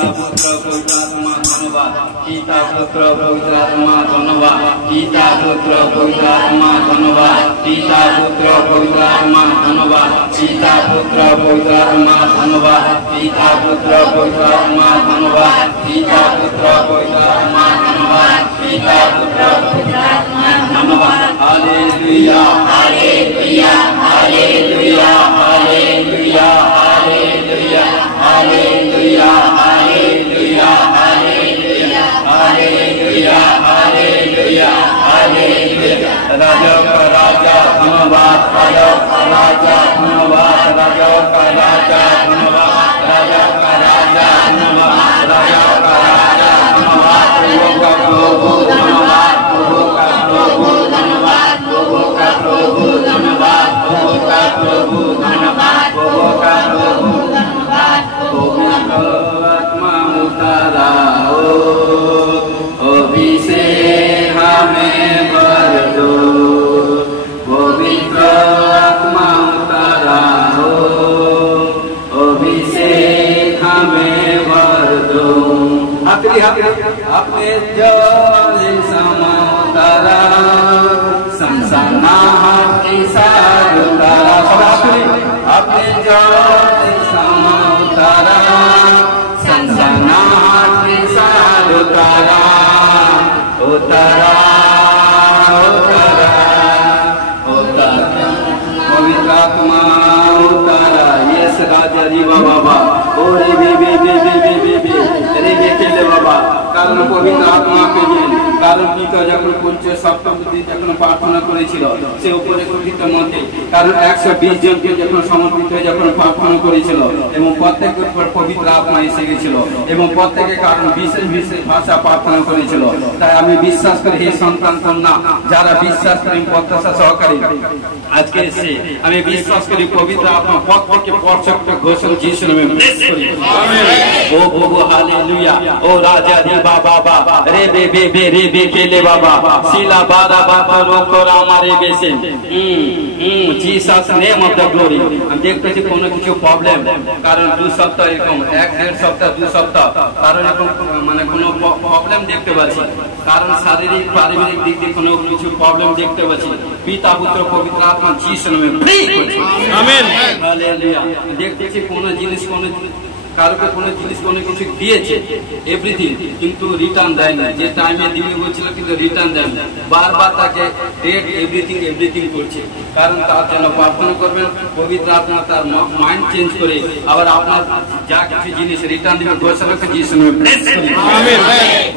পুত্র পবিত্র আত্মা ধন্যবাদ, পিতা পুত্র পবিত্র আত্মা ধন্যবাদ, পিতা পুত্র পবিত্র আত্মা ধন্যবাদ, পিতা পুত্র পবিত্র আত্মা ধন্যবাদ, পিতা পুত্র পবিত্র আত্মা ধন্যবাদ, পিতা পুত্র পবিত্র আত্মা ধন্যবাদ, পিতা পুত্র পবিত্র আত্মা ধন্যবাদ, পিতা পুত্র পবিত্র আত্মা ধন্যবাদ। Hallelujah hallelujah hallelujah hallelujah hallelujah hallelujah hallelujah hallelujah hallelujah hallelujah hallelujah. রাজা का राजा धन्यवाद, राजा का राजा धन्यवाद, राजा का राजा धन्यवाद, राजा का राजा धन्यवाद, राजा का राजा धन्यवाद, प्रभु का प्रभु धन्यवाद, प्रभु का प्रभु धन्यवाद, प्रभु का प्रभु धन्यवाद, प्रभु का प्रभु धन्यवाद, प्रभु का प्रभु धन्यवाद। पवित्र आत्मा उताराओ, अभिषेक हमें भर दो, पवित्र आत्मा उताराओ, अभिषेक हमें भर दो। अपने जल समातारा, संसानाहट की सार उतारा, अपने जल समातारा, संसानाहट की सार उतारा, उतारा उतारा उतारा, पवित्र आत्मा उतारा। यस राजा जी बाबा, ओरे बेबी बेबी बेबी बेबी रे बेकेले बाबा, কারণ পবিত্র আত্মাকে নিয়ে, কারণ পিতা যখন পঞ্চ সপ্তম দিন যখন প্রার্থনা করেছিল সে উপরে কথিত মধ্যে, কারণ 120 জনকে যখন সমর্পিত হয়ে যখন প্রার্থনা করেছিল এবং প্রত্যেকের উপর পবিত্র আত্মা এসে গেছিল এবং প্রত্যেকে কারণ বিশেষ বিশেষ ভাষা প্রার্থনা করেছিল। তাই আমি বিশ্বাস করি হে সন্তান কন্যা যারা বিশ্বাস করেন প্রত্যাশা সহকারে আজকে এসে আমি বিশ্বাস করি পবিত্র আত্মা প্রত্যেককে পরচক্র ঘোষণা যিশুর নামে ব্লেস করি। আমেন। ও প্রভু হালেলুয়া। ও রাজা রে বাবা বাবা রে বে বে বে রে বে কেলে বাবা শিলা বাদা বাবা রোকরা আমারে বেসে Jesus name of the glory. আমি দেখতেছি কোনো কিছু প্রবলেম, কারণ 2 সপ্তাহ এরকম 1-1.5 সপ্তাহ 2 সপ্তাহ কারণ এরকম মানে কোনো প্রবলেম দেখতে পাচ্ছি, কারণ শারীরিক পারিবারিক দিক দিয়ে কোনো কিছু প্রবলেম দেখতে পাচ্ছি। পিতা পুত্র পবিত্র আত্মা যিশুর নামে ফ্রি করছি। আমেন। হালেলুয়া। দেখতেছি কোনো জিনিস কারোকে কোনো জিনিস কোনো কিছু দিয়েছে এভরিথিং, কিন্তু রিটার্ন দেয় না। যে টাইমে দিবে বলছিল কিন্তু রিটার্ন দেয় না, বারবার তাকে ডেট এভরিথিং করছে। কারণ তার জন্য প্রার্থনা করবেন, পবিত্র আত্মা তার মাইন্ড চেঞ্জ করে আবার আপনার যা কিছু জিনিস রিটার্ন দিবে ঘোষণাকে যিশুর নামে ব্লেস করি। আমেন।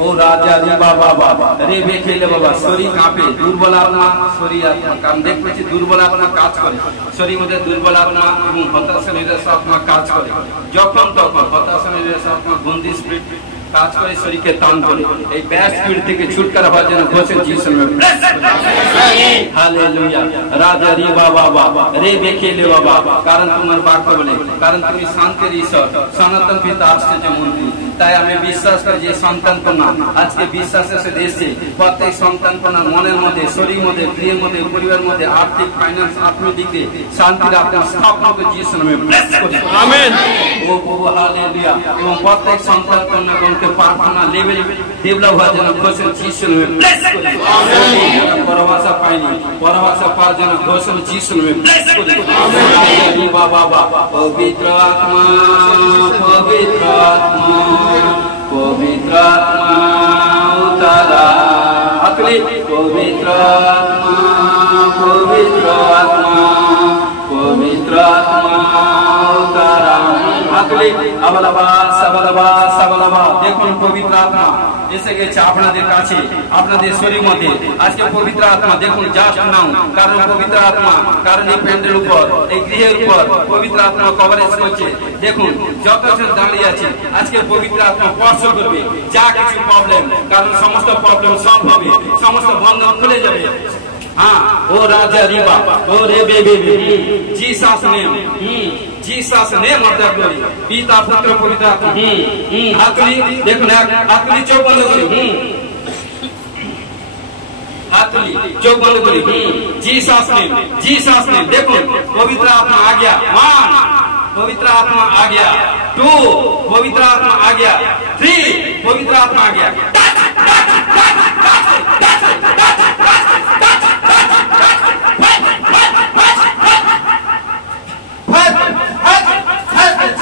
ও রাজা রে বাবা বাবা রে বে খেলে বাবা শরীর কাঁপে, দুর্বল আত্মা শরীর আত্মা, কারণ দেখতেছি দুর্বল আত্মা কাজ করে, শরীর মধ্যে দুর্বল আত্মা এবং হতাশা নিরাশা আত্মা কাজ করে। যখন তখন হতাশা নিরাশা আত্মা বন্দি স্পিরিট কাজ করে শরীরকে টান করে। এই ব্যাড স্পিরিট থেকে ছুটকারা হওয়ার জন্য ঘোষণা যিশুর নামে ব্লেস করি। হালেলুয়া। রাজা রে বাবা বাবা রে বেখেলে বাবা, কারণ তোমার বাক্য বলে, কারণ তুমি শান্তির ঈশ্বর, সনাতন পিতা আশ্চর্য মন্ত্রী। তাই আমি বিশ্বাস করি যে সন্তান কন্যা আজকে বিশ্বাসের সাথে এসে প্রত্যেক সন্তান কন্যার মনের মধ্যে, শরীর মধ্যে, প্রিয়ের মধ্যে, পরিবারের মধ্যে আর্থিক ফাইন্যান্স আত্মিক দিক দিয়ে শান্তির আপনার স্থাপনাকে যিশুর নামে ব্লেস করি। আমেন। ও প্রভু হালেলুয়া। এবং প্রত্যেক সন্তান কন্যাগণকে প্রার্থনা লেভেল ডেভেলপ হওয়ার জন্য ঘোষণা যিশুর নামে ব্লেস করি। আমেন। পরভাষা পাইনি, পরভাষা পাওয়ার জন্য ঘোষণা যিশুর নামে ব্লেস করি। আমেন। বাবা বাবা পবিত্র আত্মা, পবিত্র আত্মা, পবিত্র আত্মা উতারা আকলি, পবিত্র আত্মা, পবিত্র আত্মা, পবিত্র আত্মা উতারা আকলি। আবালাবা সাবালাবা সাবালাবা। দেখুন পবিত্র আত্মা এসে গেছে আপনাদের কাছে, আপনাদের শরীর মধ্যে। আজকে পবিত্র আত্মা দেখুন জাস্ট নাও, কারণ পবিত্র আত্মা, কারণ এই প্যান্ডের উপর, এই গৃহের উপর পবিত্র আত্মা কভারেজ করছে। দেখুন যতজন দাঁড়িয়ে আছে আজকে পবিত্র আত্মা স্পর্শ করবে যা কিছু প্রবলেম, কারণ সমস্ত প্রবলেম সলভ হবে, সমস্ত বন্ধন খুলে যাবে। हाँ ओ राजा रीबा ओ रे baby Jesus name Jesus name of the glory. पिता पुत्र पवित्र आत्मा हाथली देखो ना, हाथली चोख बंद करी, हाथली चोख बंद करी। जीसस नेम देखो पवित्र आत्मा आ गया। 1 पवित्र आत्मा आ गया। 2 पवित्र आत्मा आ गया। 3 पवित्र आत्मा आ गया।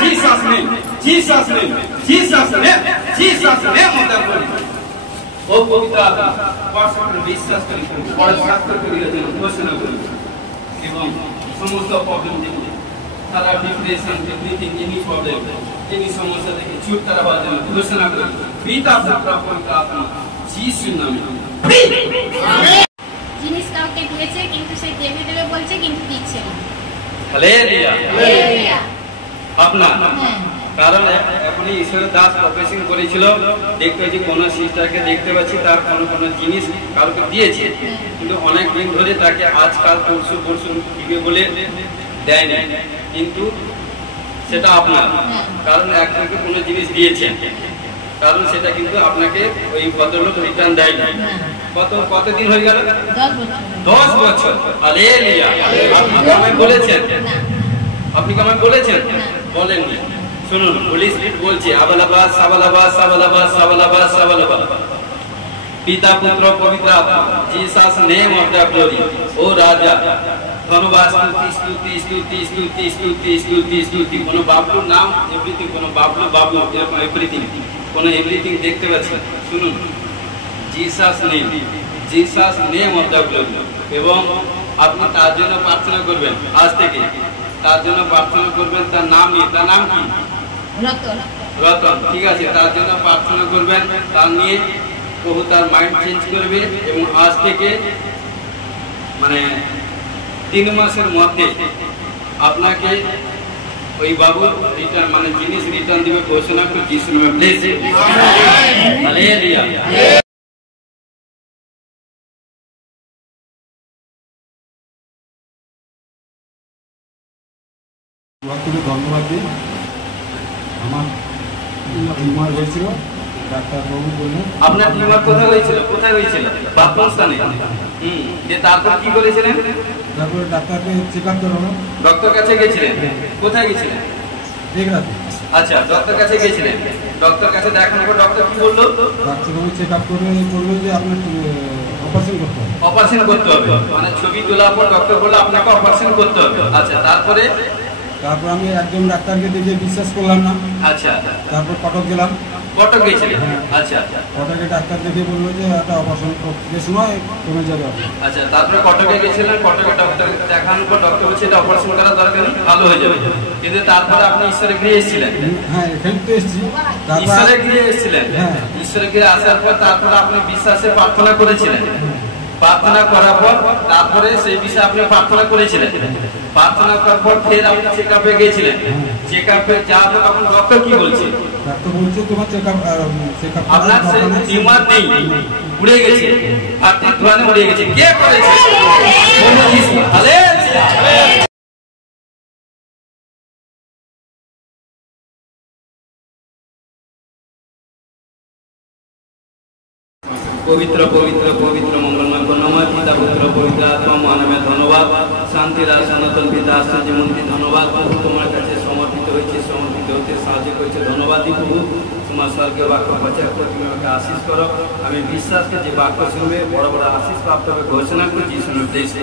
Jesus name, Jesus name, Jesus name, Jesus name of the Lord. ओ पवित्र आत्मा परमेश्वर विश्वास करी बड़ शास्त्र करी घोषणा करी एवं समस्त प्रॉब्लम देखो सारा depression everything any problem any समस्या देखो छुटकारा पाওয়ার জন্য ঘোষণা করি পিতা পুত্র পবিত্র আত্মা যিশুর নামে আমেন। জিনিস কাউকে দিয়েছে কিন্তু সে দেবে দেবে বলছে কিন্তু দিচ্ছে না। Hallelujah hallelujah. আপনা কারণ এখনই ঈশ্বরের দাস প্রফেসিং করেছিল দেখতে যে কোন সিস্টারকে দেখতে পাচ্ছি তার কোন জিনিস কাউকে দিয়েছে কিন্তু অনেক দিন ধরে তাকে আজকাল পরশু দিবে বলে দেয়নি কিন্তু সেটা আপনার কারণ একজনকে কোনো জিনিস দিয়েছেন কারণ সেটা কিন্তু আপনাকে ওই ভদ্রলোক রিটার্ন দেয় না। কতদিন হয়ে গেল? 10 বছর। হালেলুয়া। আপনি কি আমায় বলেছেন? আপনি কি আমায় বলেছেন? বলেননি। শুনুন হোলি স্পিরিট বলছে আবালাবাস সাবালাবাস সাবালাবাস সাবালাবাস সাবালাবাস পিতা পুত্র পবিত্র আত্মা Jesus name of the glory ও রাজা ধন্যবাদ স্তুতি স্তুতি স্তুতি স্তুতি স্তুতি স্তুতি কোন বাবলুর নাম এভরিথিং কোন বাবলু এরকম এভরিথিং কোন এভরিথিং দেখতে পাচ্ছেন শুনুন Jesus name of the glory এবং আপনি তার জন্য প্রার্থনা করবেন আজ থেকে তার জন্য প্রার্থনা করবেন তার নাম নিয়ে তার নাম কি রতন ঠিক আছে তার জন্য প্রার্থনা করবেন তার নিয়ে প্রভু তার মাইন্ড চেঞ্জ করবে এবং আজ থেকে মানে 3 মাসের মধ্যে আপনাকে ওই বাবু রিটার্ন মানে জিনিস রিটার্ন দিবে ঘোষণা করে যিশুর নামে ব্লেস হালেলুয়া। ধন্যবাদ দিই আমার টিউমার হয়েছিল ডাক্তারবাবু বললেন আপনার টিউমার কোথায় হয়েছিল বাথরুমস্থানে যে তারপর কি করেছিলেন তারপরে ডাক্তারকে চেক আপ করানো ডক্টর কাছে গেছিলেন কোথায় গেছিলেন রাতে আচ্ছা ডক্টর কাছে গেছিলেন ডক্টর কাছে দেখানোর পর ডক্টর কি বললো ডাক্তারবাবু চেক আপ করে বললো যে আপনার অপারেশন করতে হবে মানে ছবি তোলার পর ডক্টর বললো আপনাকে অপারেশন করতে হবে আচ্ছা তারপরে আমি একজন ডাক্তারকে দেখে বিশ্বাস করলাম না আচ্ছা তারপর কটক গেলাম কটক গেছিলেন আচ্ছা কটকে ডাক্তার দেখে বললো যে একটা অপারেশন করতে সময় কমে যাবে আচ্ছা তারপরে কটকে গেছিলেন কটকে ডক্টর দেখানোর পর ডক্টর বলছে এটা অপারেশন করার দরকার নেই ভালো হয়ে যাবে কিন্তু তারপরে আপনি ঈশ্বরের গৃহে এসেছিলেন হ্যাঁ এখানে তো এসেছি ঈশ্বরের গৃহে এসেছিলেন ঈশ্বরের গৃহে আসার পর তারপরে আপনি বিশ্বাসে প্রার্থনা করেছিলেন প্রার্থনা করার পর তারপরে সেই বিষয়ে আপনি প্রার্থনা করেছিলেন প্রার্থনা করার পর ফের আপনি চেক আপে গিয়েছিলেন চেক আপে যাওয়ার পর তখন ডক্টর কি বলছে ডাক্তার বলছে তোমার চেক আপ আপনার টিউমার নেই উড়ে গেছে আপনি ধোয়ানে উড়ে গেছে কে করেছে হালেলুয়া। পবিত্র পবিত্র পবিত্র মঙ্গলময় করুণাময় পিতা পুত্র পবিত্র আত্মা মহানামে ধন্যবাদ শান্তির আর সনাতন পিতা আশ্চর্য মূর্তি ধন্যবাদ প্রভু তোমার কাছে সমর্পিত হয়েছে সমর্পিত হতে সাহায্য করেছে ধন্যবাদ দিই প্রভু তোমার স্বর্গীয় বাক্য প্রচার করে তুমি আমাকে আশীষ করো আমি বিশ্বাসকে যে বাক্য শুনবে বড় বড় আশীষ প্রাপ্ত হবে ঘোষণা করে যিশুর উদ্দেশ্যে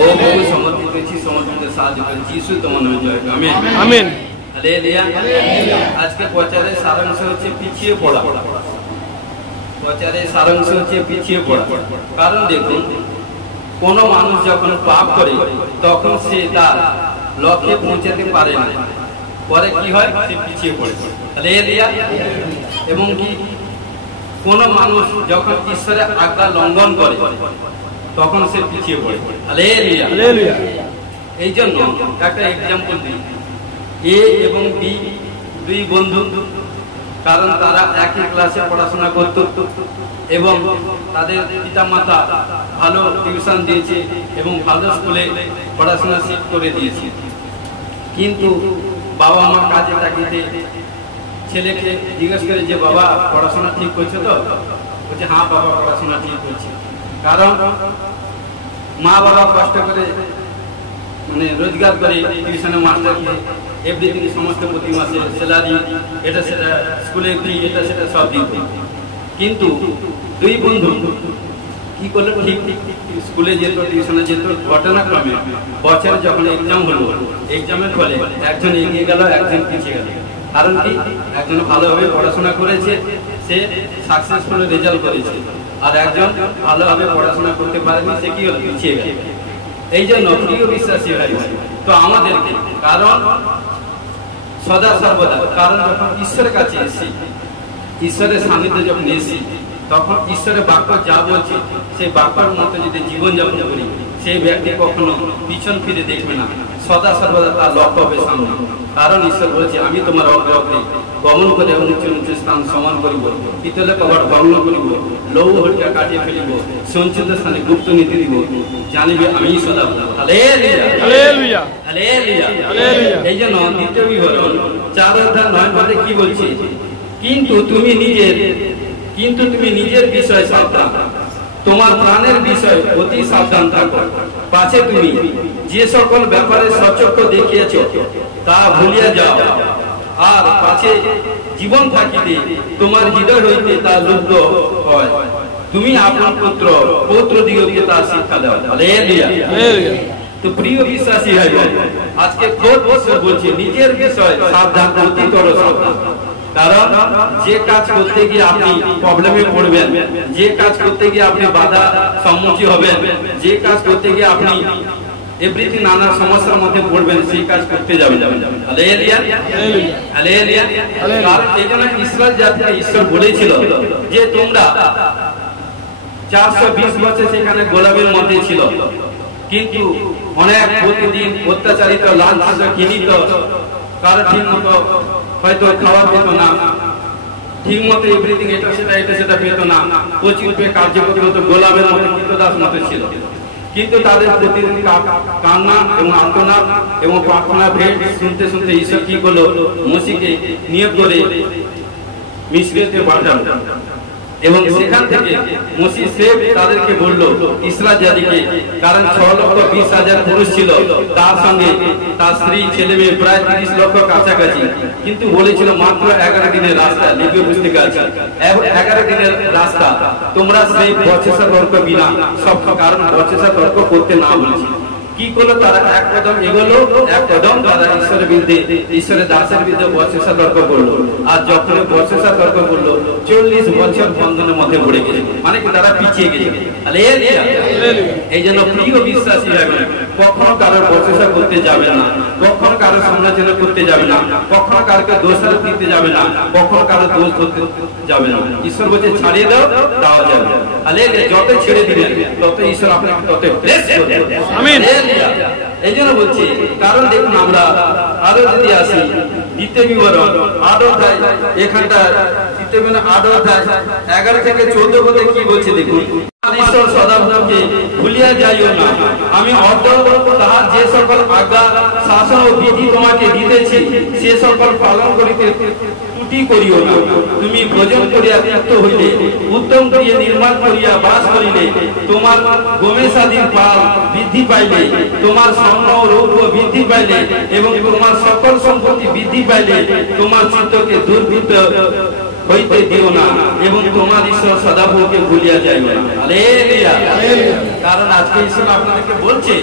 ও প্রভু সমর্পিত হয়েছি সমর্পিত সাহায্য করে যিশু তোমার নামে জয় আমেন আমেন হালেলুয়া। আজকে প্রচারের সারাংশ হচ্ছে পিছিয়ে পড়া প্রচারের সারাংশ হচ্ছে পিছিয়ে পড়া কারণ দেখুন কোন মানুষ যখন পাপ করে তখন সে তার লক্ষ্যে পৌঁছাতে পারে না পরে কি হয় সে পিছিয়ে পড়ে হালেলুয়া। এবং কি কোন মানুষ যখন ঈশ্বরের আজ্ঞা লঙ্ঘন করে তখন সে পিছিয়ে পড়ে হালেলুয়া। এই জন্য একটা এক্সাম্পল দিই এ এবং বি দুই বন্ধু কারণ তারা একই ক্লাসে পড়াশোনা করত এবং তাদের পিতামাতা ভালো টিউশন দিয়েছে এবং ভালো স্কুলে পড়াশোনা শিফট করে দিয়েছে কিন্তু বাবা মা কাজে চাকরিতে ছেলেকে জিজ্ঞেস করে যে বাবা পড়াশোনা ঠিক করছে তো বলছে হ্যাঁ বাবা পড়াশোনা ঠিক করছে কারণ মা বাবা কষ্ট করে মানে রোজগার করে টিউশনের মাস্টারকে এভরিথিং, সমস্ত প্রতি মাসে স্যালারি, এটা সেটা স্কুলের ফি, এটা সেটা সব দিত। কিন্তু দুই বন্ধু কি করলো, ঠিক স্কুলে যেত, টিউশনে যেত, ঘটনাক্রমে বছর যখন এক্সাম হলো, এক্সামের ফলে একজন এগিয়ে গেল, একজন পিছিয়ে গেল। কারণ কি, একজন ভালোভাবে পড়াশোনা করেছে, সে সাকসেসফুল রেজাল্ট করেছে, আর একজন ভালোভাবে পড়াশোনা করতে পারেনি, সে কি হলো, পিছিয়ে গেল। এই জন্য প্রিয় বিশ্বাসী ভাই, তো আমাদেরকে কারণ সদা সর্বদা, কারণ যখন ঈশ্বরের কাছে এসেছি, ঈশ্বরের সান্নিধ্যে যখন এসেছি, তখন ঈশ্বরের বাক্য যা বলছে সেই বাক্যের মতো যদি জীবনযাপন করি, সেই ব্যক্তি কখনো পিছন ফিরে দেখবে না, সদা সর্বদা তার লক্ষ্য হবে সামনে। কারণ ঈশ্বর বলছে, আমি তোমার অগ্রগতি গমন করে উচ্চ উচ্চ স্থান সমান করিব, পিতলে কবাট ভগ্ন করিব, লৌহ হরিকা কাটিয়ে ফেলিব, সঞ্চিত স্থানে গুপ্ত নীতি দিব, জানিবে আমি সদা। Hallelujah, hallelujah, hallelujah, hallelujah. এই জন্য দ্বিতীয় বিবরণ 4:9 পদে কি বলছে, কিন্তু তুমি নিজের বিষয় সাবধান, তোমার প্রাণের বিষয় অতি সাবধান থাকো, পাছে তুমি যে সকল ব্যাপারে সচক্ষ দেখিয়েছ তা ভুলিয়া যাও, আর পাছে জীবন থাকিতে তোমার হৃদয় হইতে তা লুপ্ত হয়, তুমি আপন পৌত্র দিগকে তা শিক্ষা দাও। Hallelujah, hallelujah. তো প্রিয় বিশ্বাসী ভাই, আজকে খোদ বলছে নিজের বিষয় সাবধান, অতিতর সাবধান। কারণ যে কাজ করতে গিয়ে আপনি প্রবলেমে পড়বেন, যে কাজ করতে গিয়ে আপনি বাধা সম্মুখীন হবেন, যে কাজ করতে গিয়ে আপনি এভরিথিং নানা সমস্যার মধ্যে পড়বেন, সেই কাজ করতে যাবেন। Hallelujah, hallelujah. কারণ এখানে ইসরায়েল জাতিকে ঈশ্বর বলেছিল যে তোমরা 420 বছর সেখানে গোলামের মধ্যে ছিল, কিন্তু অনেক প্রতিদিন অত্যাচারিত, লাঞ্ছিত, ঘৃণিত, কারো ঠিক মতো হয়তো খাওয়া পেত না, ঠিক মতো এভরিথিং এটা সেটা পেত না, প্রচুর কার্য করতে মতো গোলামের মতো, কৃতদাস মতো ছিল। কিন্তু তাদের প্রতিদিন কান্না এবং আর্তনাদ এবং প্রার্থনা ভেট শুনতে শুনতে ঈশ্বর কি করলো, মসিকে নিয়োগ করে মিশরীতে পাঠালো, এবং সেখান থেকে মসি তাদেরকে বললো ইসরায়েল জাতিকে, কারণ 6,20,000 পুরুষ ছিল, তার সঙ্গে তার স্ত্রী ছেলে মেয়ে প্রায় 30 লক্ষ কাছাকাছি, কিন্তু বলেছিল মাত্র 11 দিনের রাস্তা, লিখিত পুস্তকে আছে 11 দিনের রাস্তা, তোমরা সেই বচসা তর্ক বিনা সব, কারণ বচসা তর্ক করতে না বলেছে। কি করলো তারা, এক কদম এগোলো, এক কদম তারা ঈশ্বরের বিরুদ্ধে, ঈশ্বরের দাসের বিরুদ্ধে বচসা তর্ক করলো। আর যখন বচসা তর্ক করলো 40 বছর বন্ধনের মধ্যে পড়ে গেছে, মানে কি তারা পিছিয়ে গেছে। এই জন্য প্রিয় বিশ্বাসী হবে, কখনো কারোর বচসা করতে যাবে না, কখনো কারোর সমালোচনা করতে যাবে না, কখনো কারোকে দোষারোপ দিতে যাবে না, কখনো কারো দোষ করতে যাবে না। ঈশ্বর বলছে ছাড়িয়ে দাও, দেওয়া যাবে। যত ছেড়ে দিবেন তত ঈশ্বর আপনাকে তত ব্লেস করবে। আমিন। এই জন্য বলছি, কারণ দেখুন আমরা আরো যদি আসি দ্বিতীয় বিবরণ 8 অধ্যায়, এখানটা দ্বিতীয় বিবরণ 8 অধ্যায় 11 থেকে 14 পদে কি বলছে দেখুন, ঈশ্বর সদাপ্রভুকে ভুলিয়া যাইও না, আমি তাহার যে সকল আজ্ঞা শাসন ও বিধি তোমাকে দিতেছি সে সকল পালন করিতে ত্রুটি করিও না। তুমি ভোজন করিয়া তৃপ্ত হইলে, উত্তম ক্রিয়া নির্মাণ করিয়া বাস করিলে, তোমার গোমেশাদির পাল বৃদ্ধি পাইলে, তোমার স্বর্ণ রৌপ্য বৃদ্ধি পাইলে, এবং তোমার সকল সম্পত্তি বৃদ্ধি পাইলে, তোমার চিত্তকে দুর্বৃত্ত হইতে দিও না, এবং তোমার ঈশ্বর সদাপ্রভুকে ভুলিয়া যাইও না। হালেলুয়া। কারণ আজকে ঈশ্বর আপনাদেরকে বলছে,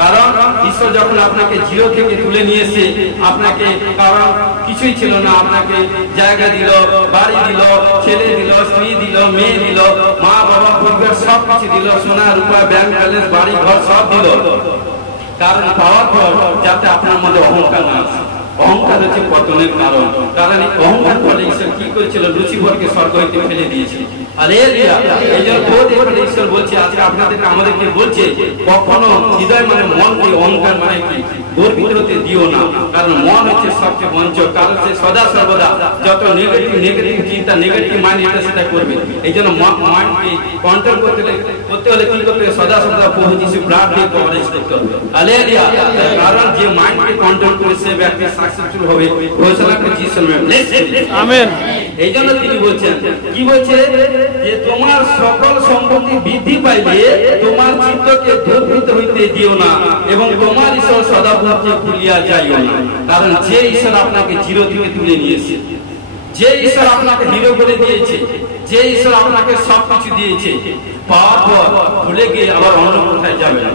কারণ ঈশ্বর যখন আপনাকে জিরো থেকে তুলে নিয়ে এসে, আপনাকে কারণ কিছুই ছিল না, আপনাকে জায়গা দিল, বাড়ি দিল, ছেলে দিল, স্ত্রী দিল, মেয়ে দিল, মা বাবা পরিবার সব কিছু দিল, সোনা রূপা ব্যাংক ব্যালেন্স বাড়ি ঘর সব দিল, কারণ পাওয়ার পর যাতে আপনার মধ্যে অহংকার না আসে। অহংকার হচ্ছে পতনের কারণ, কারণ এই অহংকার ফলে ঈশ্বর কি করেছিল, লুচিফরকে স্বর্গ হইতে ফেলে দিয়েছিল। হালেলুয়া। এই জন্য ঈশ্বর বলছে আজকে আপনাদেরকে, আমাদেরকে বলছে কখনো হৃদয় মানে মনকে অহংকার মানে কি গর্বিত হতে দিও না, কারণ মন হচ্ছে সবচেয়ে বঞ্চক, কারণ সে সদা সর্বদা যত নেগেটিভ চিন্তা, নেগেটিভ মাইন্ড এটা সেটা করবে। এই জন্য মাইন্ডকে কন্ট্রোল করতে হলে কি করতে হবে, সদা সর্বদা প্রভু যিশু ব্লাড দিয়ে কভারেজ করতে হবে। হালেলুয়া। কারণ যে মাইন্ডকে কন্ট্রোল করে সে ব্যক্তি সাকসেসফুল হবে। ঘোষণা করছি আমেন। এই জন্য তিনি বলছেন, কি বলছে, যে তোমার সকল সম্পত্তি বৃদ্ধি পাইবে, তোমার চিত্তকে দুর্বৃত্ত হইতে দিও না, এবং তোমার ঈশ্বর সদাপ্রভুকে ভুলিয়া যাইও না। কারণ যে ঈশ্বর আপনাকে জিরো থেকে তুলে নিয়েছে, যে ঈশ্বর আপনাকে হিরো করে দিয়েছে, যে ঈশ্বর আপনাকে সবকিছু দিয়েছে, পাওয়ার পর ভুলে গিয়ে আবার অন্য কোথায় যাবে না।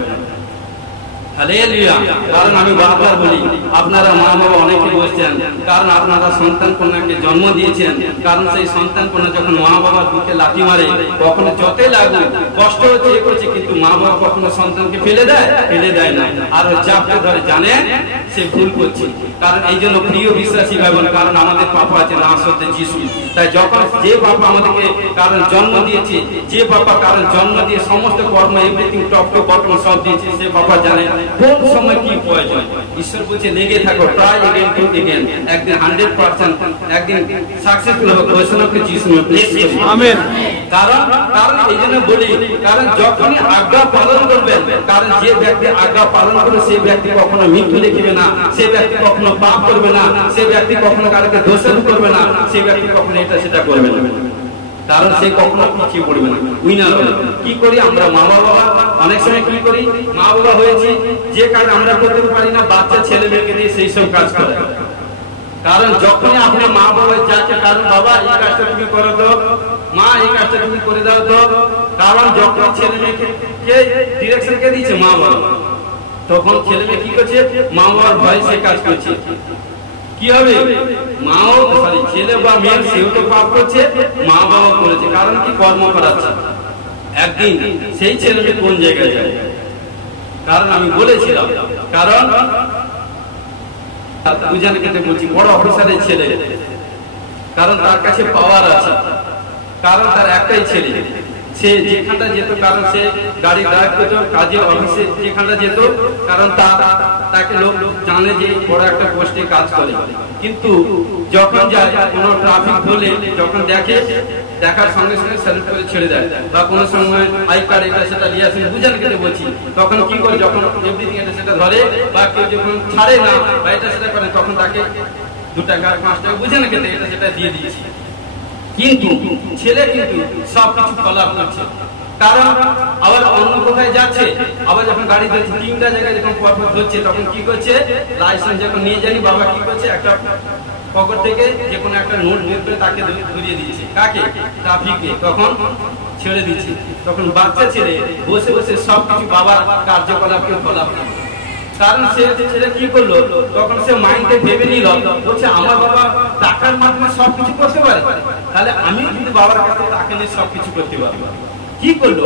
হালেলুয়া। কারণ আমি বারবার বলি, আপনারা মা বাবা অনেকে বলছেন, কারণ আপনারা সন্তান কন্যাকে জন্ম দিয়েছেন, কারণ সেই সন্তান কন্যা যখন মা বাবার বুকে লাথি মারে, কখনো যতই লাগুক কষ্ট হচ্ছে এ করছে, কিন্তু মা বাবা কখনো সন্তানকে ফেলে দেয় না, আর চাপকে ধরে জানে সে ভুল করছে। কারণ এই জন্য প্রিয় বিশ্বাসী ভাই বোন, কারণ আমাদের পাপা আছে না সত্যি যিশু, তাই যখন যে বাবা আমাদেরকে কারণ জন্ম দিয়েছে, যে বাবা কারণ জন্ম দিয়ে সমস্ত কর্ম এভরিথিং টপ টু বটম সব দিয়েছে, সে বাবা জানে কোন সময় কি প্রয়োজন। ঈশ্বর বলছে লেগে থাকো, ট্রাই এগেন টু এগেন, একদিন 100% একদিন সাকসেসফুল হবে। ঘোষণাকে যিশু আমেন। কারণ এই জন্য বলি, কারণ যখনই আজ্ঞা পালন করবেন, কারণ যে ব্যক্তি আজ্ঞা পালন করবে সেই ব্যক্তি কখনো মৃত্যু লিখবে না, সে ব্যক্তি কখনো পাপ করবে না, সে ব্যক্তি কখনো কারোকে দোষারোপ করবে না, সে ব্যক্তি কখনো এটা সেটা করবে না, কারণ সে কখনো পিছিয়ে পড়বে না, উইনার হবে। কি করি আমরা মা বাবা, অনেক সময় কি করি, মা বাবা হয়েছি, যে কাজ আমরা করতে পারি না বাচ্চা ছেলে মেয়েকে দিয়ে সেই সব কাজ করে। কারণ যখনই আপনার মা বাবা যাচ্ছে, কারণ বাবা এই কাজটা তুমি করো তো, মা এই কাজটা তুমি করে দাও তো, কারণ যখন ছেলে মেয়েকে ডিরেকশন কে দিচ্ছে মা বাবা, তখন ছেলে মেয়ে কি করছে, মা বাবার ভয় সে কাজ করছে। কি হবে, মাও ছেলে বা মেয়ে সেও তো পাপ করছে, মা বাবা করেছে, কারণ কি কর্ম করাচ্ছে। একদিন সেই ছেলে মেয়ে কোন জায়গায় যায়, কারণ আমি বলেছিলাম, কারণ বুঝানো ক্ষেত্রে বলছি, বড় অফিসারের ছেলে, কারণ তার কাছে পাওয়ার আছে, কারণ তার একটাই ছেলে, সে যেখানটা যেত, কারণ সে গাড়ি ড্রাইভ করতো, কাজে অফিসে যেখানটা যেত, কারণ তাকে লোক জানে যে বড় একটা পোস্টে কাজ করে। কিন্তু যখন যায় কোনো ট্রাফিক বলে, যখন দেখার সঙ্গে সঙ্গে স্যালুট করে ছেড়ে দেয়, বা কোনো সময় আই কার্ড এটা সেটা নিয়ে আসে, বুঝান কেটে বলছি, তখন কি করে, যখন এভরিথিং এটা সেটা ধরে, বা কেউ যখন ছাড়ে না বা এটা সেটা করে, তখন তাকে 2 টাকা 5 টাকা বুঝান কেটে এটা সেটা দিয়ে দিয়েছি। কিন্তু ছেলে কিন্তু সবকিছু ফলো করছে, কারণ আবার অন্য কোথায় যাচ্ছে, আবার যখন গাড়ি ধরছে 3টা জায়গায় যখন পরপর ধরছে, তখন কি করছে, লাইসেন্স যখন নিয়ে যায়নি, বাবা কি করছে, একটা পকেট থেকে যে কোনো একটা নোট বের করে তাকে ধরিয়ে দিচ্ছে, কাকে, ট্রাফিকে, তখন ছেড়ে দিচ্ছে। তখন বাচ্চা ছেলে বসে বসে সবকিছু বাবার কার্যকলাপকে ফলো করে, কারণ সে ছেলে কি করলো, তখন সে মাইন্ডে ভেবে নিল, বলছে আমার বাবা টাকার মাধ্যমে সবকিছু করতে পারে, তাহলে আমিও কিন্তু বাবার কাছে টাকা নিয়ে সবকিছু করতে পারবো। কি করলো,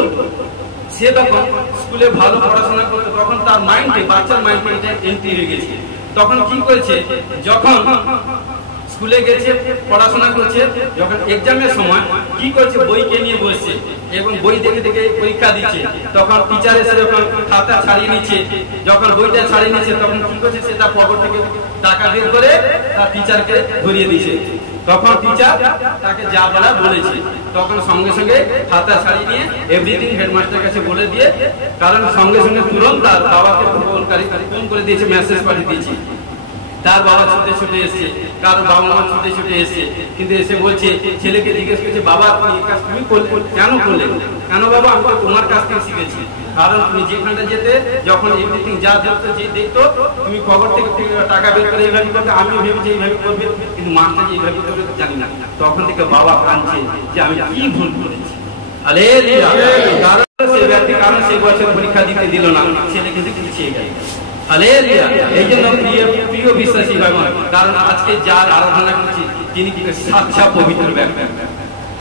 সে তখন স্কুলে ভালো পড়াশোনা করতো, তখন তার মাইন্ডে, বাচ্চার মাইন্ডে এন্ট্রি হয়ে গেছে। তখন কি করেছে, যখন স্কুলে গেছে পড়াশোনা করছে, যখন এক্সামের সময় কি করছে, বইকে নিয়ে বসছে এবং বই দেখে দেখে পরীক্ষা দিচ্ছে, তখন টিচার এসে যখন খাতা ছাড়িয়ে নিচ্ছে, যখন বইটা ছাড়িয়ে নিচ্ছে, তখন কি করছে, সেটা পকেট থেকে টাকা বের করে তার টিচারকে ধরিয়ে দিচ্ছে। তখন টিচার তাকে যা বলা বলেছে, তখন সঙ্গে সঙ্গে খাতা ছাড়িয়ে নিয়ে এভরিথিং হেডমাস্টার কাছে বলে দিয়ে, কারণ সঙ্গে সঙ্গে তুরন্ত তার বাবাকে ফোন করে দিয়েছে, মেসেজ পাঠিয়ে দিয়েছে। তার বাবা ছুটে ছুটে এসছে, কারণ বাবা মা ছুটে ছুটে এসছে, কিন্তু এসে বলছে, ছেলেকে জিজ্ঞেস করছে, বাবা তুমি কাজ তুমি কেন করলে, কেন বাবা, আমি তোমার কাছ থেকে শিখেছি, কারণ তুমি যেখানটা যেতে, যখন এভরিথিং যা দেখতো, যে দেখতো তুমি খবর থেকে টাকা বের করে এইভাবে করতে, আমি ভেবেছি এইভাবে করবে, কিন্তু মাস্টার যে এইভাবে করবে জানি না। তখন থেকে বাবা কাঁদছে যে আমি কি ভুল করেছি। হালেলুয়া। কারণ সেই ব্যক্তি, কারণ সেই বছর পরীক্ষা দিতে দিল না, ছেলে কিন্তু পিছিয়ে গেল। হালেলুয়া। এই জন্য প্রিয় বিশ্বাসী ভাই, কারণ আজকে যার আরাধনা করছি তিনি সাচ্চা পবিত্র ব্যক্তি,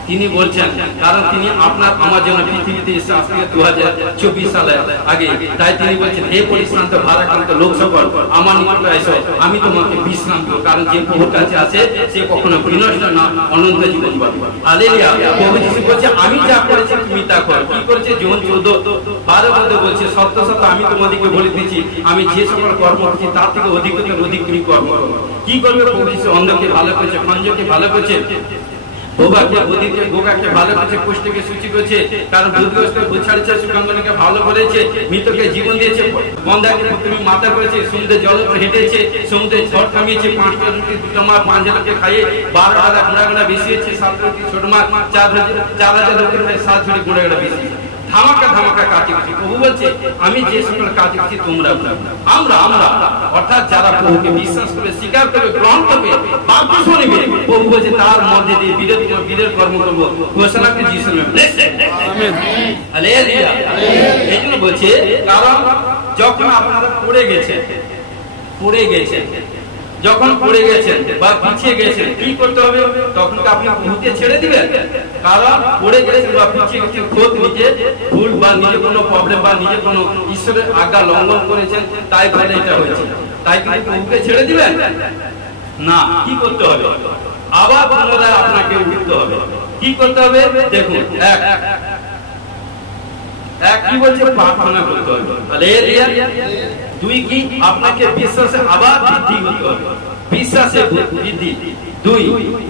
তিনি বলছেন, কারণ তিনি আপনার আমার জন্য পৃথিবীতে এসে আজকে 2024 সালের আগে, তাই তিনি বলছেন, হে পরিশ্রান্ত ভারাক্রান্ত লোক সকল আমার নিকট এসো, আমি তোমাকে বিশ্রাম দেব, কারণ যে প্রভুর কাছে আছে সে কখনো বিনষ্ট না, অনন্ত জীবন পাবে। হালেলুয়া। প্রভু যিশু বলছে, আমি যা করেছি তুমি তা করো। কি করেছে, যোহন 14:12 বলছে, সত্য সত্য আমি তোমাদেরকে বলে দিচ্ছি, আমি যে সকল কর্ম করছি তার থেকে অধিক তুমি কর্ম করো। কি করবে প্রভু যিশু, অন্ধকে ভালো করেছে, খঞ্জকে ভালো করেছে, গোগাকে বুদ্ধিকে গোগাকে ভালো করেছে, পুষ্টিকে সূচি করেছে, কারণ বুদ্ধিকে বুঝ ছাড়িয়েছে, সুকাঙ্গনীকে ভালো করেছে, মৃতকে জীবন দিয়েছে, বন্ধাকে তুমি মাথা করেছে, সমুদ্রে জল হেঁটেছে, সমুদ্রে ঝড় থামিয়েছে, 5টা রুটি 2টা মাছ 5,000 খাইয়ে 12,000 ঘোড়া বেশিয়েছে, 7 রুটি ছোট মাছ 4,000 লোকের 7 ঝুড়ি ঘোড়া বেশি ধামাকা ধামাকা কাজ করছি। প্রভু বলছে আমি যে সকল কাজ করছি তোমরা আমরা অর্থাৎ যারা প্রভুকে বিশ্বাস করে স্বীকার করবে, গ্রহণ করবে, বাক্য শুনবে, প্রভু বলছে তার মধ্যে দিয়ে বীরের কর্ম করবো। ঘোষণা করে যিশু আমেন হালেলুয়া। এই জন্য বলছে কারণ যখন আপনারা পড়ে গেছেন যখন পড়ে গেছেন বা পিছিয়ে গেছেন, কি করতে হবে? তখন কি আপনি প্রভুকে ছেড়ে দিবেন? কারণ পড়ে গেছেন বা পিছিয়ে গেছেন, খোদ নিজে ভুল বা নিজে কোনো প্রবলেম বা নিজে কোনো ঈশ্বরের আজ্ঞা লঙ্ঘন করেছেন, তাই বলে এটা হয়েছে, তাই কিন্তু প্রভুকে ছেড়ে দিবেন না। কি করতে হবে? আবার পুনরায় আপনাকে উঠতে হবে। কি করতে হবে? দেখুন, এক কি বলছে? প্রার্থনা করতে হবে। হালেলুয়া। 2 কি? আপনাকে বিশ্বাসে আবার বৃদ্ধি করতে হবে, বিশ্বাসে বৃদ্ধি। 2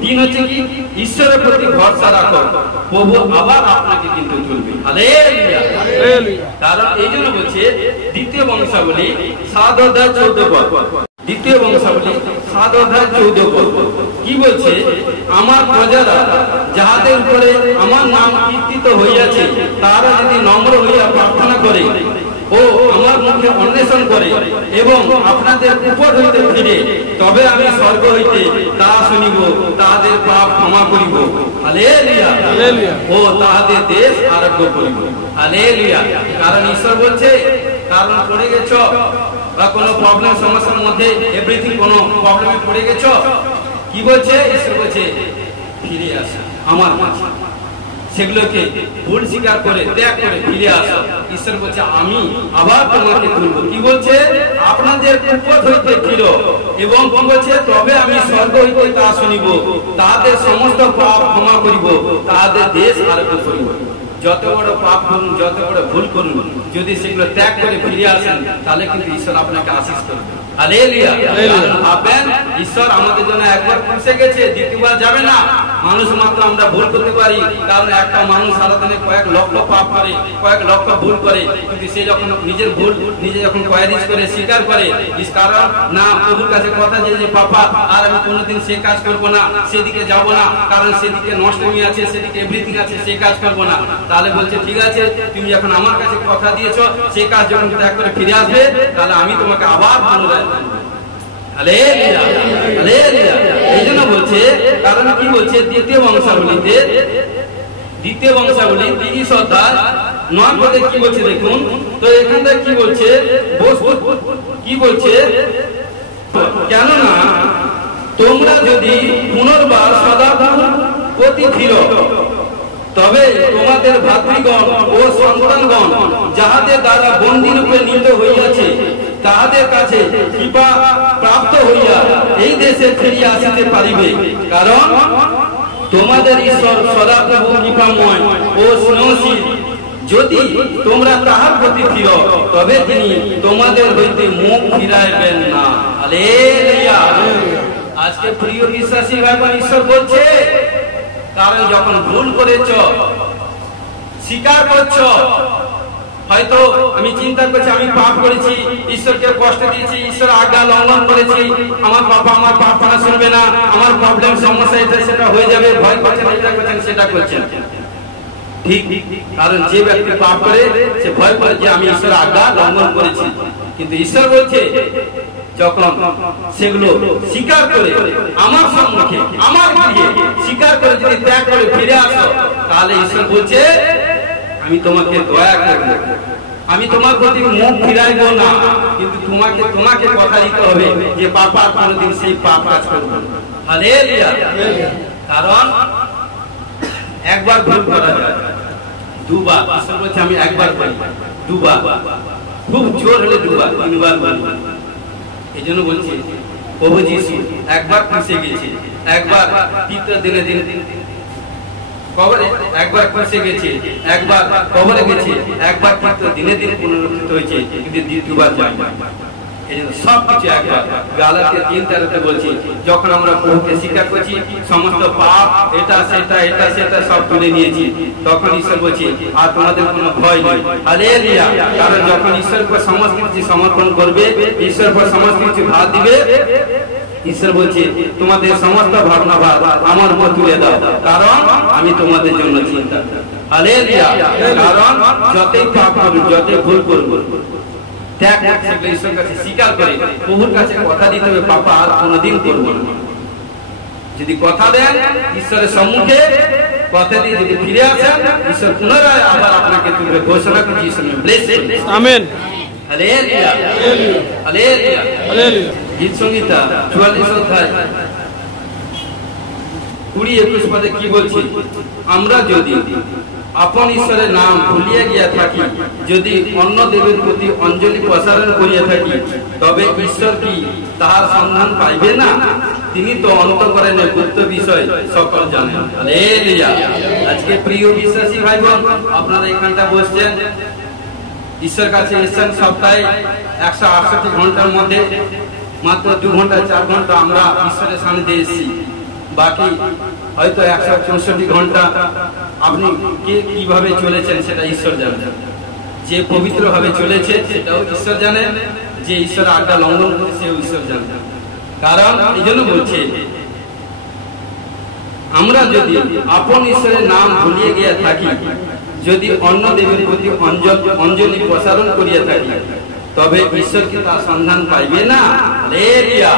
3 হচ্ছে কি? ঈশ্বরের প্রতি ভরসা রাখো, প্রভু আবার আপনাকে কিন্তু তুলবে। হালেলুয়া। কারণ এই জন্য বলছে দ্বিতীয় বংশাবলী 7 অধ্যায় 14 পদ। দ্বিতীয় বংশাবলী 7 অধ্যায় 14 পদ কি বলছে? আমার প্রজারা যাহাদের উপরে আমার নাম কীর্তিত হইয়াছে, তারা যদি নম্র হইয়া প্রার্থনা করে ও আমার মুখে অন্বেষণ করে এবং আপনাদের উপর হইতে ফিরে, তবে আমি স্বর্গ হইতে তা শুনিব, তাহাদের পাপ ক্ষমা করিব। হালেলুয়া। ও তাহাদের দেশ আরোগ্য করিব। হালেলুয়া। কারণ ঈশ্বর বলছে, কারণ পড়ে গেছ বা কোনো প্রবলেম সমস্যার মধ্যে, এভরিথিং কোনো প্রবলেমে পড়ে গেছ, কি বলছে? ঈশ্বর বলছে ফিরে আসো আমার মাঝে, সেগুলোকে ভুল স্বীকার করে ত্যাগ করে ফিরে আসো। ঈশ্বর বলছে আমি আবার তোমাকে তুলব। কি বলছে? আপনাদের উপর হইতে ফিরো এবং কি বলছে? তবে আমি স্বর্গ হইতে তা শুনিব, তাদের সমস্ত পাপ ক্ষমা করিব, তাদের দেশ আরোগ্য করিব। যত বড় পাপ করুন, যত বড় ভুল করুন, যদি সেগুলো ত্যাগ করে ফিরে আসেন, তাহলে কিন্তু ঈশ্বর আপনাকে আশীষ করবে। হালেলুয়া। ভাববেন ঈশ্বর আমাদের জন্য একবার খুশে গেছে, দ্বিতীয়বার যাবে না। মানুষ মাত্র আমরা ভুল করতে পারি, কারণ একটা মানুষ সারাদিনে কয়েক লক্ষ পাপ করে, কয়েক লক্ষ ভুল করে, কিন্তু সে যখন নিজের ভুল নিজে যখন কোয়ারিজ করে স্বীকার করে, কারণ না প্রভুর কাছে কথা যে পাপা আর আমি কোনোদিন সে কাজ করবো না, সেদিকে যাব না, কারণ সেদিকে নষ্টমী আছে, সেদিকে এভরিথিং আছে, সে কাজ করবো না। তাহলে বলছে ঠিক আছে, তুমি যখন আমার কাছে কথা দিয়েছ, সে কাজ যখন ত্যাগ করে ফিরে আসবে, তাহলে আমি তোমাকে আবার পুনরায়। হালেলুয়া। হালেলুয়া। এই জন্য বলছে, কারণ কি বলছে? দ্বিতীয় বংশাবলীতে 30 অধ্যায় 9 পদে কি বলছে দেখুন তো। এখানটা কি বলছে? কি বলছে? কেননা তোমরা যদি পুনর্বার সদাপ্রভুর প্রতি ফিরো, তবে তোমাদের ভাতৃগণ ও সন্তানগণ যাহাদের দ্বারা বন্দী রূপে নিত হইয়াছে, তাহাদের কাছে কৃপা প্রাপ্ত হইয়া এই দেশে ফিরিয়া আসিতে পারিবে। কারণ তোমাদের ঈশ্বর সদাপ্রভু কৃপাময় ও স্নেহশীল। যদি তোমরা তাহার প্রতি ফিরো, তবে তিনি তোমাদের হইতে মুখ ফিরাইবেন না। হালেলুয়া। আজকে প্রিয় বিশ্বাসী ভাই বোন, ঈশ্বর বলছে, কারণ যখন ভুল করেছ, স্বীকার করছ, হয়তো আমি চিন্তা করছি আমি পাপ করেছি, ঈশ্বরকে কষ্ট দিয়েছি, ঈশ্বর আজ্ঞা লঙ্ঘন করেছি, আমার বাবা আমার প্রার্থনা শুনবে না, আমার প্রবলেম সমস্যা এটা সেটা হয়ে যাবে, ভয় করছেন, এটা করছেন, সেটা করছেন। ঠিক, কারণ যে ব্যক্তি পাপ করে সে ভয় করে যে আমি ঈশ্বর আজ্ঞা লঙ্ঘন করেছি। কিন্তু ঈশ্বর বলছে যখন সেগুলো স্বীকার করে আমার সম্মুখে আমার গৃহে স্বীকার করে যদি ত্যাগ করে ফিরে আসো, তাহলে ঈশ্বর বলছে আমি তোমাকে দয়া করব, আমি তোমার প্রতি মুখ ফিরাইব না, কিন্তু তোমাকে কথা দিতে হবে যে পাপ আর কোনোদিন সেই পাপ কাজ করবে। হালেলুয়া। কারণ একবার ভুল করা যায়, দুবার। ঈশ্বর বলছে আমি একবার করি, দুবার, খুব জোর হলে দুবার, 3 বার বলি। এই জন্য বলছি প্রভু যিশু একবার ফেঁসে গেছে, একবার তৃতীয় দিনে কবরে, একবার ফেঁসে গেছে, একবার কবরে গেছে, একবার তৃতীয় দিনে পুনরুত্থিত হয়েছে, কিন্তু দ্বিতীয়বার যায়। সব কিছু একবার গালাতে 3:13 বলছি, যখন আমরা প্রভুকে স্বীকার করছি, সমস্ত পাপ এটা সেটা সব তুলে নিয়েছি, তখন ঈশ্বর বলছে আর তোমাদের কোনো ভয় নেই। হালেলুয়া। কারণ যখন ঈশ্বর পর সমস্ত কিছু সমর্পণ করবে, ঈশ্বর পর সমস্ত কিছু ভার দিবে, ঈশ্বর বলছে তোমাদের সমস্ত ভাবনা ভার আমার উপর তুলে দাও, কারণ আমি তোমাদের জন্য চিন্তা। হালেলুয়া। কারণ যতই পাপ করবে, যতই ভুল করবে, ত্যাগ সেগুলো ঈশ্বরের কাছে স্বীকার করে প্রভুর কাছে কথা দিতে হবে, পাপা আর কোনোদিন করবো না। যদি কথা দেন ঈশ্বরের সম্মুখে, কথা দিয়ে যদি ফিরে আসেন, ঈশ্বর পুনরায় আবার আপনাকে তুলবে। ঘোষণা করছি ঈশ্বর blessing. Amen. Hallelujah. Hallelujah. Hallelujah. গীত সংহিতা 44 অধ্যায় 20-21 পদে কি বলছি? আমরা যদি আপন ঈশ্বরের নাম ভুলিয়া গিয়া থাকি, যদি অন্য দেবের প্রতি অঞ্জলি প্রসারণ করিয়া থাকি, তবে ঈশ্বর কি তাহার সন্ধান পাইবে না? তিনি তো অন্তঃকরণের গুপ্ত বিষয় সকল জানেন। হালেলুয়া। আজকে প্রিয় বিশ্বাসী ভাই বোন, আপনারা এখানটা বসছেন, ঈশ্বর কাছে এসেছেন সপ্তাহে 168 ঘন্টার মধ্যে মাত্র 2 ঘন্টা 4 ঘন্টা আমরা ঈশ্বরের সান্নিধ্যে এসেছি, বাকি হয়তো 164 ঘন্টা আপনি কে কিভাবে চলেছেন সেটা ঈশ্বর জানেন। যে পবিত্র ভাবে চলেছে সেটাও ঈশ্বর জানেন, যে ঈশ্বর আজ্ঞা লঙ্ঘন করেছে সেও ঈশ্বর জানেন। কারণ এই জন্য বলছে, আমরা যদি আপন ঈশ্বরের নাম ভুলিয়ে গিয়ে থাকি, যদি অন্য দেবের প্রতি অঞ্জলি প্রসারণ করিয়া থাকি, তবে ঈশ্বর কি তার সন্ধান পাইবে না? হালেলুয়া।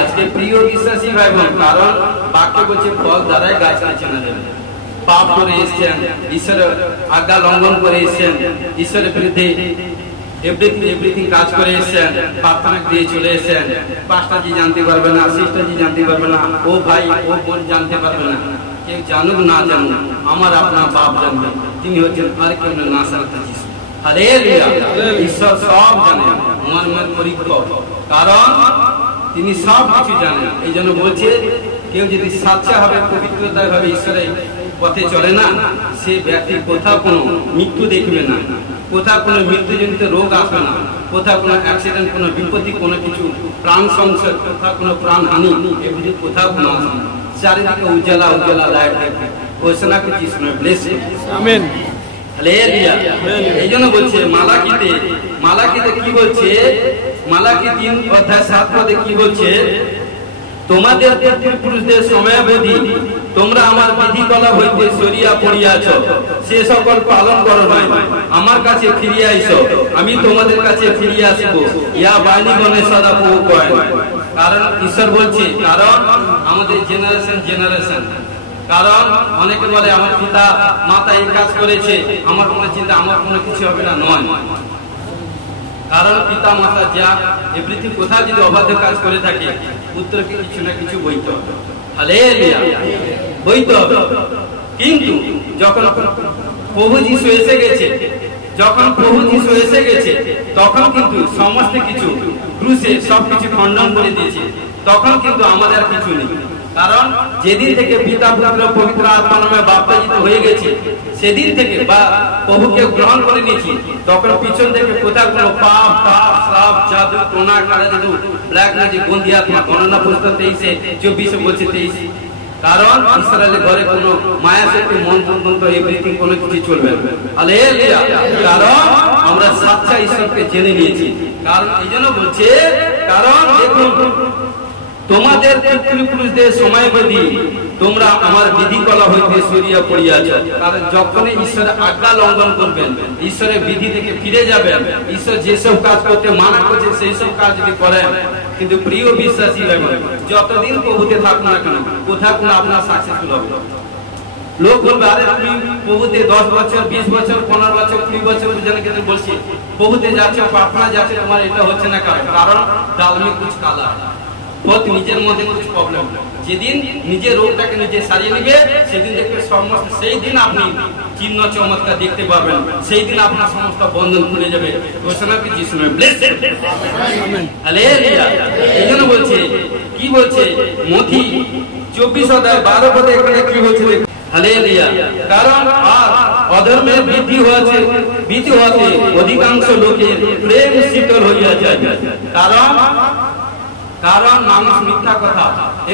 আজকে প্রিয় বিশ্বাসী ভাই বোন, কারণ বাক্য বলছে ফল দ্বারাই গাছ চেনা যাবে। পাপ করে এসেছেন, ঈশ্বরের আজ্ঞা লঙ্ঘন করে এসেছেন, ঈশ্বরের বিরুদ্ধে এভরিথিং কাজ করে এসেছেন, প্রার্থনা দিয়ে চলে এসেছেন, পাঁচটাজি জানতে পারবে না, সিস্টারজি জানতে পারবে না, ও ভাই ও বোন জানতে পারবে না। কেউ জানুক না জানুক, আমার আপনার বাপ জানবে, তিনি হচ্ছেন আর কেউ না, নাসরতের যিশু। হালেলুয়া। ঈশ্বর সব জানেন, মর্মের পরীক্ষক, কারণ তিনি সব কিছু জানেন। এই জন্য বলছে, কেউ যদি সাচ্চা হবে, পবিত্রতা ভাবে ঈশ্বরের পথে চলে না, সে ব্যক্তি কোথাও কোনো মৃত্যু দেখবে না, কোথাও কোনো মৃত্যুজনিত রোগ আসবে না, কোথাও কোনো অ্যাক্সিডেন্ট, কোনো বিপত্তি, কোনো কিছু প্রাণ সংশয়, কোথাও কোনো প্রাণহানি, এগুলি কোথাও কোনো আসবে না। চারিদিকে উজ্জ্বলা উজ্জ্বলা লাইট দেখবে। ঘোষণা করছি ব্লেসিং। আমেন। হালেলুয়া। এই জন্য বলছে মালাকিতে কি বলছে? মালাকি 3:7 পদে কি বলছে? তোমাদের পুরুষদের সময়াবধি তোমরা আমার বিধিকলা হইতে সরিয়া পড়িয়াছ, সে সকল পালন করো নাই। আমার কাছে ফিরিয়া আইসো, আমি তোমাদের কাছে ফিরিয়া আসিব। ইয়া বাণীগণে সদা প্রভু কয়। কারণ ঈশ্বর বলছে, কারণ আমাদের জেনারেশন, কারণ অনেকে বলে আমার পিতা মাতা এই কাজ করেছে, আমার কোনো চিন্তা, আমার কোনো কিছু হবে না, নয়। কারণ পিতা মাতা যা এভরিথিং কোথাও যদি অবাধ্য কাজ করে থাকে, পুত্রকে কিছু না কিছু বইতে হবে। হালেলুয়া। বইতে হবে। কিন্তু যখন প্রভু যিশু এসে গেছে, তখন কিন্তু সমস্ত কিছু ক্রুশে সবকিছু খণ্ডন করে দিয়েছে, তখন কিন্তু আমাদের আর কিছু নেই। কারণ যেদিন থেকে পিতা পুত্র পবিত্র আত্মা নামে বাপ্তাজিত হয়ে গেছে, সেদিন থেকে বা প্রভুকে গ্রহণ করে নিয়েছি, তখন পিছন থেকে কোথাও কোনো পাপ সাপ জাদু টোনা কালা জাদু ব্ল্যাক ম্যাজিক গন্ধি আত্মা, গণনা পুস্তক 23-24 বলছে 23। কারণ ইসরায়েলের ঘরে কোনো মায়া শক্তি, মন্ত্র এভরিথিং কোনো কিছু চলবে না। হালেলুয়া। কারণ আমরা সাচ্চা ঈশ্বরকে জেনে নিয়েছি। কারণ এই জন্য বলছে, কারণ দেখুন তোমাদের পিতৃপুরুষদের সময়বধি তোমরা আমার বিধিকলা হইতে সরিয়া পড়িয়াছ। কারণ যখনই ঈশ্বরের আজ্ঞা লঙ্ঘন করবেন, ঈশ্বরের বিধি থেকে ফিরে যাবেন, ঈশ্বর যেসব কাজ করতে মানা করছে সেই সব কাজ যদি করেন, কিন্তু প্রিয় বিশ্বাসী যতদিন প্রভুতে থাকুন না কেন, কোথাও কোনো আপনার সাকসেসফুল হবে। লোক বলবে, আরে তুমি প্রভুতে 10 বছর 20 বছর 15 বছর 20 বছর বলছি, প্রভুতে যাচ্ছে, প্রার্থনা যাচ্ছে, তোমার এটা হচ্ছে না। কারণ ডালমে কুছ কালা, নিজের মধ্যে কিছু প্রবলেম। যেদিন নিজের রোগটাকে নিজে সারিয়ে নেবে, সেদিন দেখবে সমস্ত, সেই দিন আপনি চিহ্ন চমৎকার দেখতে পাবেন, সেই দিন আপনার সমস্ত বন্ধন খুলে যাবে। ঘোষণা করছি শুনে ব্লেসড। হালেলুয়া। এই জন্য বলছে, কি বলছে মথি 24 অধ্যায় 12 পদে এখানে কি বলছে? হালেলুয়া। কারণ আর অধর্মের বৃদ্ধি হওয়াতে অধিকাংশ লোকের প্রেম শীতল হইয়া যায়। কারণ মানুষ মিথ্যা কথা,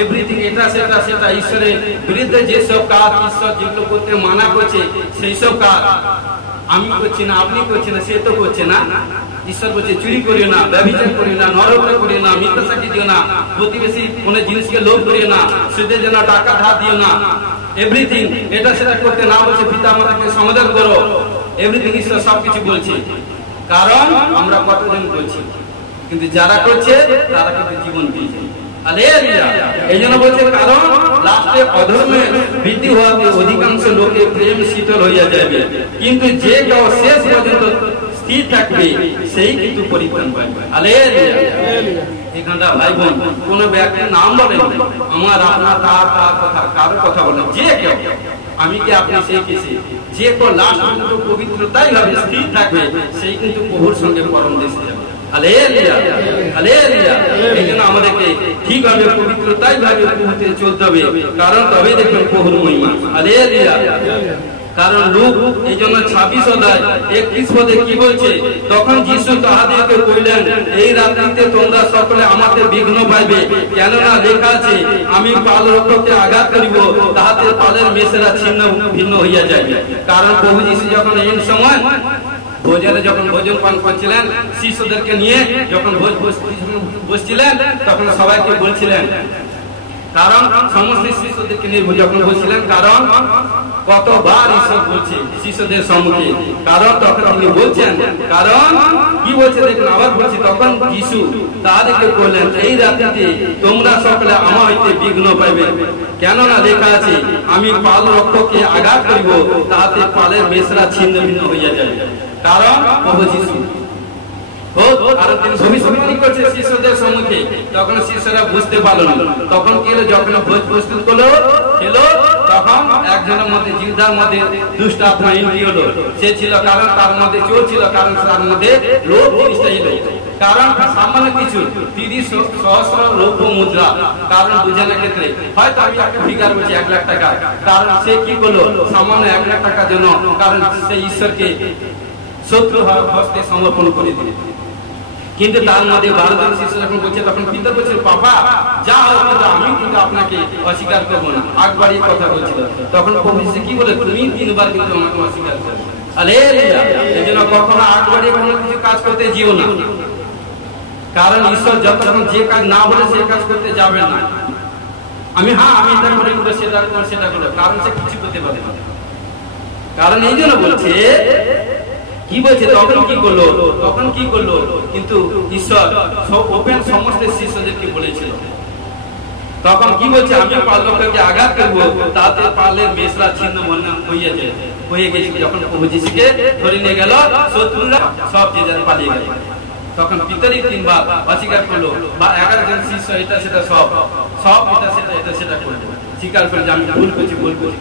এভরিথিং, এটা সেটা ঈশ্বরের বিরুদ্ধে যেসব কাজ ঈশ্বর যেগুলো করতে মানা করছে সেই সব কাজ আমি করছি না, আপনি করছি না, সে তো করছে না। ঈশ্বর বলছে চুরি করিও না, ব্যভিচার করিও না, নরহত্যা করিও না, মিথ্যা সাক্ষী দিও না, প্রতিবেশী কোনো জিনিসকে লোভ করিও না, সুদের জন্য টাকা ধার দিও না। এভরিথিং এটা সেটা করতে না বলছে, পিতা মাতাকে সমাদর করো, এভরিথিং ঈশ্বর সবকিছু বলছে। কারণ আমরা কতজন বলছি, কিন্তু যারা করছে তারা কিন্তু জীবন দিয়েছে। এই জন্য বলছে কারণ লাস্টে অধর্মের বৃদ্ধি হওয়াতে অধিকাংশ লোকের প্রেম শীতল হইয়া যাবে, কিন্তু যে কেউ শেষ পর্যন্ত স্থির থাকবে সেই কিন্তু পরিত্রাণ পাইবে। এখানটা ভাই বোন কোন ব্যক্তির নাম বলেন, আমার আপনার তার কথা কারো কথা বলেন, যে কেউ, আমি কি আপনি সেই কেসে যে কেউ লাস্ট পর্যন্ত পবিত্রতাই ভাবে স্থির থাকবে সেই কিন্তু প্রভুর সঙ্গে পরম দেশে যাবে। এই জন্য আমাদেরকে ঠিকভাবে পবিত্রতাই ভাবে প্রভুতে চলতে হবে, কারণ তবেই দেখবেন প্রভুর মহিমা। কারণ লোক এই জন্য 26 অধ্যায় 31 পদে কি বলছে, তখন যীশু তাহাদেরকে কইলেন, এই রাত্রিতে তোমরা সকলে আমাকে বিঘ্ন পাইবে, কেননা লেখা আছে, আমি পালরক্ষককে আঘাত করিব, তাহাতে পালের মেষেরা ছিন্ন ভিন্ন হইয়া যাবে। কারণ প্রভু যীশু যখন এই সময় ভোজনে যখন ভোজন পান করছিলেন শিশুদেরকে নিয়ে, যখন বসছিলেন তখন সবাইকে বলছিলেন, কারণ সমস্ত শিশুদেরকে নিয়ে যখন বলছিলেন, কারণ কতবার ঈশ্বর বলছে শিশুদের সম্মুখে, কারণ তখন তিনি বলছেন, কারণ কি বলছে দেখুন, আবার বলছি, তখন যীশু তাদেরকে বললেন, এই রাত্রিতে তোমরা সকলে আমার হইতে বিঘ্ন পাইবে, কেননা লেখা আছে, আমি পাল রক্ষককে আঘাত করিব, তাহাতে পালের মেষরা ছিন্ন ভিন্ন হইয়া যাবে। কারণ প্রভু যীশু আর তিনি ভবিষ্যৎবাণী করছে শিষ্যদের সম্মুখে, তখন শিষ্যরা বুঝতে পারল না। তখন কি হলো, যখন ভোজ প্রস্তুত করলো খেলো, তখন একজনের মধ্যে জিহ্বার মধ্যে দুষ্ট আত্মা এন্ট্রি হলো। সে ছিল, কারণ তার মধ্যে চোর ছিল, কারণ তার মধ্যে লোভ জিনিসটা এলো, কারণ সামান্য কিছু 30 সহস্র রৌপ্য মুদ্রা, কারণ দুজনের ক্ষেত্রে হয়তো আমি একটা ফিগার বলছি 1 লাখ টাকা, কারণ সে কি করলো, সামান্য 1 লাখ টাকার জন্য কারণ সে ঈশ্বরকে শত্রু হস্তে সমর্পণ করে দিল। কিন্তু তার মধ্যে 12 জন শিষ্য যখন বলছে, তখন পিতা বলছে, বাবা যা হোক, আমি কিন্তু আপনাকে অস্বীকার করবো না, আগবারই কথা বলছিল। তখন প্রভু যীশু কি বলে, তুমি 3 বার কিন্তু আমাকে অস্বীকার করবে। এই জন্য কখনো আগবাড়ি কোনো কিছু কাজ করতে যেও না, কারণ ঈশ্বর যতক্ষণ যে কাজ না বলে সে কাজ করতে যাবেন না। আমি এটা করে নেবো, সেটা করবো, কারণ সে কিছু করতে পারে না। কারণ এই জন্য বলছে, কি বলছে, তখন কি করলো, কিন্তু ঈশ্বর ওপেন সমস্ত শিষ্যদেরকে বলেছিল। তখন কি বলছে, আমি পালরক্ষককে আঘাত করবো, তাতে পালের মেষরা ছিন্ন ভিন্ন হয়ে গেছে। যখন প্রভু যীশুকে ধরে নিয়ে গেল, শত্রুরা সব যে যার পালিয়ে গেল। তখন পিতারই 3 বার অস্বীকার করলো, বা 11 জন শিষ্য এটা সেটা সব এটা সেটা করলো, স্বীকার করে যে আমি ভুল করছি।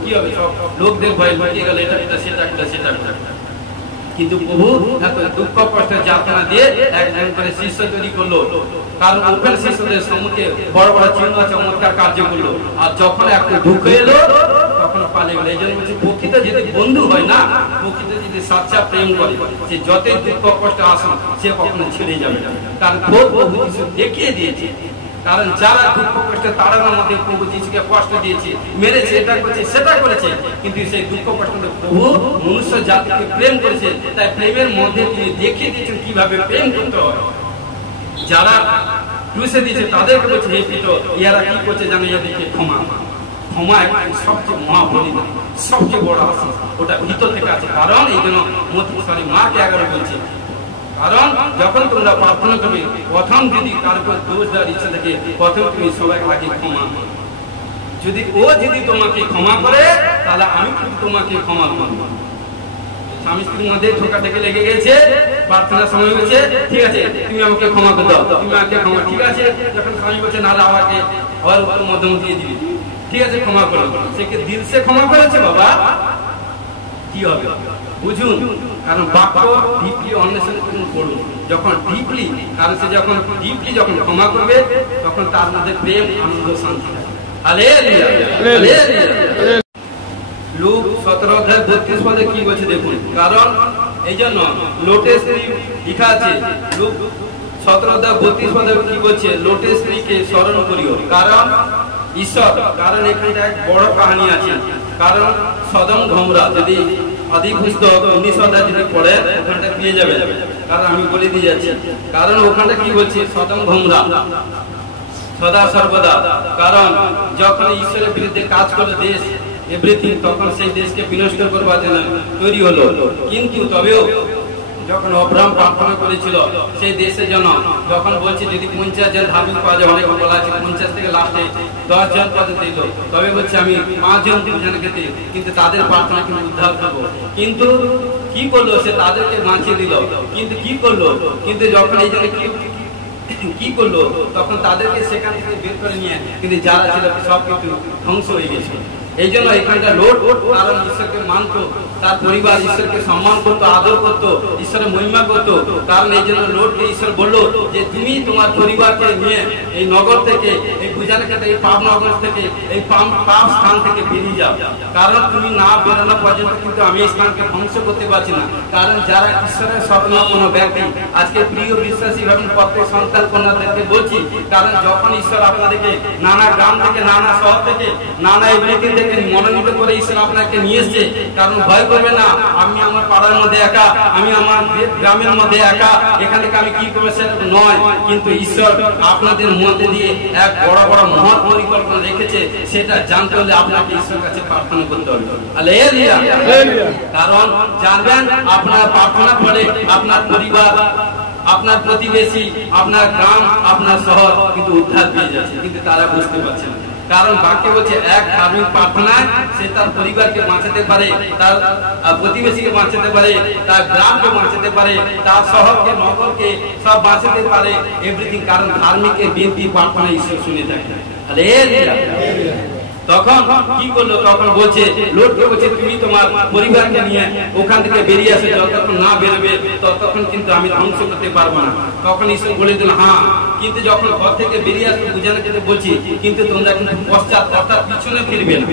কি হবে, সব লোকদের ভয় লুকিয়ে গেল, এটা সেটা। কিন্তু প্রভু এত দুঃখ কষ্ট যাতনা দিয়ে একজন করে শিষ্য তৈরি করলো, কারণ ওপেন শিষ্যদের সম্মুখে বড় বড় চিহ্ন চমৎকার কার্য করলো। আর যখন একটা দুঃখ এলো তখন পালিয়ে গেল। এই জন্য বলছি, প্রকৃত যদি বন্ধু হয় না, প্রকৃত যদি সাচ্চা প্রেম করে, সে যতই দুঃখ কষ্ট আসুন সে কখনো ছেড়ে যাবে না, কারণ প্রভু যীশু দেখিয়ে দিয়েছে। কারণ যারা দুঃখ কষ্টে তাড়ানোর মধ্যে প্রভু যীশুকে কষ্ট দিয়েছে, মেরেছে, এটা করেছে, সেটা করেছে, কিন্তু সেই দুঃখ কষ্ট প্রভু মনুষ্য জাতিকে প্রেম করেছে। তাই প্রেমের মধ্যে তিনি দেখিয়ে দিয়েছেন কিভাবে প্রেম করতে হয়। যারা ক্রুশে দিয়েছে তাদেরকে বলছে, হে পিতা, ইয়ারা কি করছে জানো, এদেরকে ক্ষমা সবচেয়ে মহাবলিদান, সবচেয়ে বড় আশীষ ওটা ভিতর থেকে আছে। কারণ এই জন্য মার্ক 11 বলছে, কারণ যখন তোমরা প্রার্থনা করবে, প্রথম যদি কার উপর দোষ দেওয়ার ইচ্ছা থাকে, প্রথম তুমি সবাই আগে ক্ষমা। যদি তোমাকে ক্ষমা করে, তাহলে আমি কিন্তু তোমাকে ক্ষমা করবো। স্বামী স্ত্রীর মধ্যে ঠোকা থেকে লেগে গেছে, প্রার্থনার সময় হয়েছে, ঠিক আছে তুমি আমাকে ক্ষমা করে দাও, তুমি আমাকে ক্ষমা, ঠিক আছে। যখন স্বামী বলছে, নাহলে আমাকে আবার উত্তর মধ্যম দিয়ে দিবি, ঠিক আছে ক্ষমা করো, সে কি দিল সে ক্ষমা করেছে বাবা? কি হবে বুঝুন, কারণ বাক্য ডিপলি অন্বেষণ করুন। যখন ডিপলি, কারণ সে যখন ডিপলি যখন ক্ষমা করবে, তখন তার মধ্যে প্রেম, আনন্দ, শান্তি। লুক 17 অধ্যায় 32 পদে কি বলছে দেখুন। কারণ এই জন্য লোটের স্ত্রী লেখা আছে লুক 17 অধ্যায় 32 পদে কি বলছে, লোটের স্ত্রীকে স্মরণ করিও কারণ ঈশ্বর। কারণ এখানে এক বড় কাহিনী আছে। কারণ সদম গমরা যদি আদি পুস্তক 19 অধ্যায় যদি পড়ে ওখানটা পেয়ে যাবে। কারণ আমি বলে দিয়ে যাচ্ছি, কারণ ওখানটা কি বলছে, সদম গমরা সদা সর্বদা। কারণ যখন ঈশ্বরের বিরুদ্ধে কাজ করলো দেশ এভরিথিং, তখন সেই দেশকে বিনষ্ট করবার জন্য তৈরি হলো। কিন্তু তবেও যখন অব্রাহাম প্রার্থনা করেছিল সেই দেশের জন্য, যখন বলছে যদি 50 জন ধার্মিক পাওয়া যায়, অনেক বলা আছে 50 থেকে লাস্টে 10 জন পর্যন্ত দিল, তবে বলছে আমি 5 জন 2 জনকে দিই, কিন্তু তাদের প্রার্থনা কিন্তু উদ্ধার করবো। কিন্তু কি করলো, সে তাদেরকে বাঁচিয়ে দিল। কিন্তু কি করলো, কিন্তু যখন এই জন্য কি করলো, তখন তাদেরকে সেখান থেকে বের করে নিয়ে কিন্তু যারা ছিল সব কিছু ধ্বংস হয়ে গেছে। এই জন্য এখানটা লোট, কারণ ঈশ্বরকে মানতো, তার পরিবার ঈশ্বরকে সম্মান করতো, আদর করতো, ঈশ্বরের মহিমা করতো। কারণ এই জন্য লোটকে ঈশ্বর বললো যে তুমি তোমার পরিবারকে নিয়ে এই নগর থেকে, এই পূজার ক্ষেত্রে, এই পাপ নগর থেকে, এই পাপ স্থান থেকে বেরিয়ে যাও। কারণ তুমি না বেরোনো পর্যন্ত কিন্তু আমি এই স্থানকে ধ্বংস করতে পারছি না। কারণ যারা ঈশ্বরের স্বপ্ন কোনো ব্যক্তি, আজকে প্রিয় বিশ্বাসী ভাবেন প্রত্যেক সন্তান কন্যাদেরকে বলছি, কারণ যখন ঈশ্বর আপনাদেরকে নানা গ্রাম থেকে, নানা শহর থেকে, নানা এভরিথিং থেকে মনোনীত করে ঈশ্বর আপনাকে নিয়ে এসছে, কারণ ভয় করবে না আমি আমার পাড়ার মধ্যে একা, আমি আমার গ্রামের মধ্যে একা, এখান থেকে আমি কি করবো সেটা নয়। কিন্তু ঈশ্বর আপনাদের মধ্যে দিয়ে এক বড় বড় মহৎ পরিকল্পনা রেখেছে, সেটা জানতে হলে আপনাকে ঈশ্বরের কাছে প্রার্থনা করতে হবে। কারণ জানবেন আপনার প্রার্থনা করে আপনার পরিবার, আপনার প্রতিবেশী, আপনার গ্রাম, আপনার শহর কিন্তু উদ্ধার পেয়ে যাচ্ছে, কিন্তু তারা বুঝতে পারছে না। কারণ বাক্য বলছে এক ধার্মিক প্রার্থনায় সে তার পরিবারকে বাঁচাতে পারে, তার প্রতিবেশীকে বাঁচাতে পারে, তার গ্রামকে বাঁচাতে পারে, তার শহরকে, নগরকে সব বাঁচাতে পারে এভরিথিং। কারণ ধার্মিকের বিনতি প্রার্থনা ঈশ্বর শুনে থাকে। তখন কি করলো, তখন বলছে লোটকে বলছে তুমি তোমার পরিবারকে নিয়ে ওখান থেকে বেরিয়ে আসে, যতক্ষণ না বেরোবে ততক্ষণ কিন্তু আমি ধ্বংস করতে পারবো না। তখন ঈশ্বর বলে দিল হ্যাঁ, কিন্তু যখন ঘর থেকে বেরিয়ে আসতে বুঝানো যেতে বলছি, কিন্তু তোমরা কিন্তু পশ্চাৎ অর্থাৎ পিছনে ফিরবে না।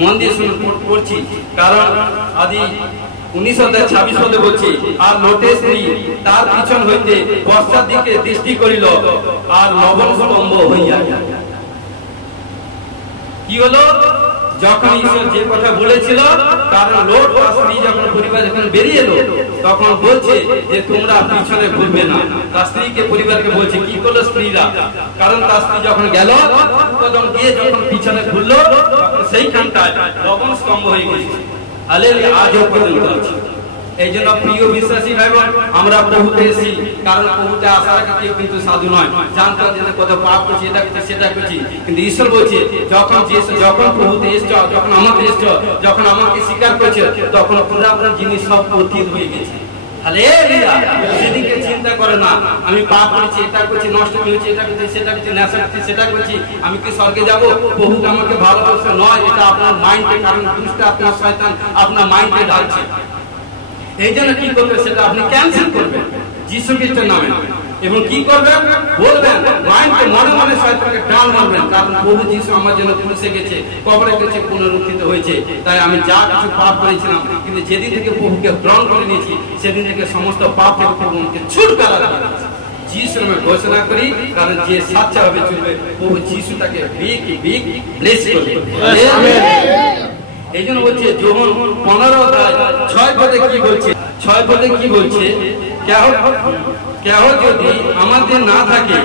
মন দিয়ে শুনে পড়ছি, কারণ আদি 19 অধ্যায় 26 পদে বলছি, আর লোটের স্ত্রী তার পিছন হইতে পশ্চাৎ দিকে দৃষ্টি করিল, আর লবণ স্তম্ভ হইয়া গেল। কি হলো, যখন ঈশ্বর যে কথা বলেছিল, কারণ লোট আর স্ত্রী যখন পরিবার যখন বেরিয়ে এলো, তখন বলছে যে তোমরা পিছনে ঘুরবে না। তার স্ত্রীকে, পরিবারকে বলছে। কি করলো স্ত্রীরা, কারণ তার স্ত্রী যখন গেল, তখন গিয়ে যখন পিছনে ঘুরলো, সেইখানটায় লবণ স্তম্ভ হয়ে গেছে। হালেলুয়া, আজও পর্যন্ত আছে। এই জন্য প্রিয় বিশ্বাসী ভাই বোন, আমরা প্রভুতে এসেছি, কারণ প্রভুতে আসার আগে কেউ কিন্তু সাধু নয়। জানতাম যে কত পাপ করছি, এটা করছি, সেটা করছি, কিন্তু ঈশ্বর বলছে যখন প্রভুতে এসছো, যখন আমাকে এসছো, যখন আমাকে স্বীকার করছে, তখন পুরাতন জিনিস সব অতীত হয়ে গেছে। সেদিকে চিন্তা করে না আমি পাপ করেছি, এটা করছি, নষ্ট করেছি, এটা করছি, সেটা করছি, নেশা করছি, সেটা করছি, আমি কি স্বর্গে যাবো? প্রভু আমাকে ভালোবাসে নয়, এটা আপনার মাইন্ডে, কারণ দুষ্ট আপনার শয়তান আপনার মাইন্ডে ঢালছে। এই জন্য কি করবে, সেটা আপনি ক্যান্সেল করবেন যীশু খ্রিস্টের নামে, এবং কি করবেন বলবেন, মাইন্ডকে মনে মনে শয়তানকে ডাল মারবেন, কারণ প্রভু যীশু আমার জন্য ক্রুশে গেছে, কবরে গেছে, পুনরুত্থিত হয়েছে। তাই আমি যা কিছু পাপ করেছিলাম, কিন্তু যেদিন থেকে প্রভুকে গ্রহণ করে নিয়েছি, সেদিন থেকে সমস্ত পাপ থেকে প্রভুকে ছুটকারা দিয়েছে। যিশুর নামে ঘোষণা করি, কারণ যে সাচ্চা হবে চলবে, প্রভু যীশু তাকে বিগ ব্লেস করবে। এই জন্য বলছে যোহন 15 অধ্যায় 6 পদে কি বলছে, 6 পদে কি বলছে, কেহ যদি আমাদের না থাকে,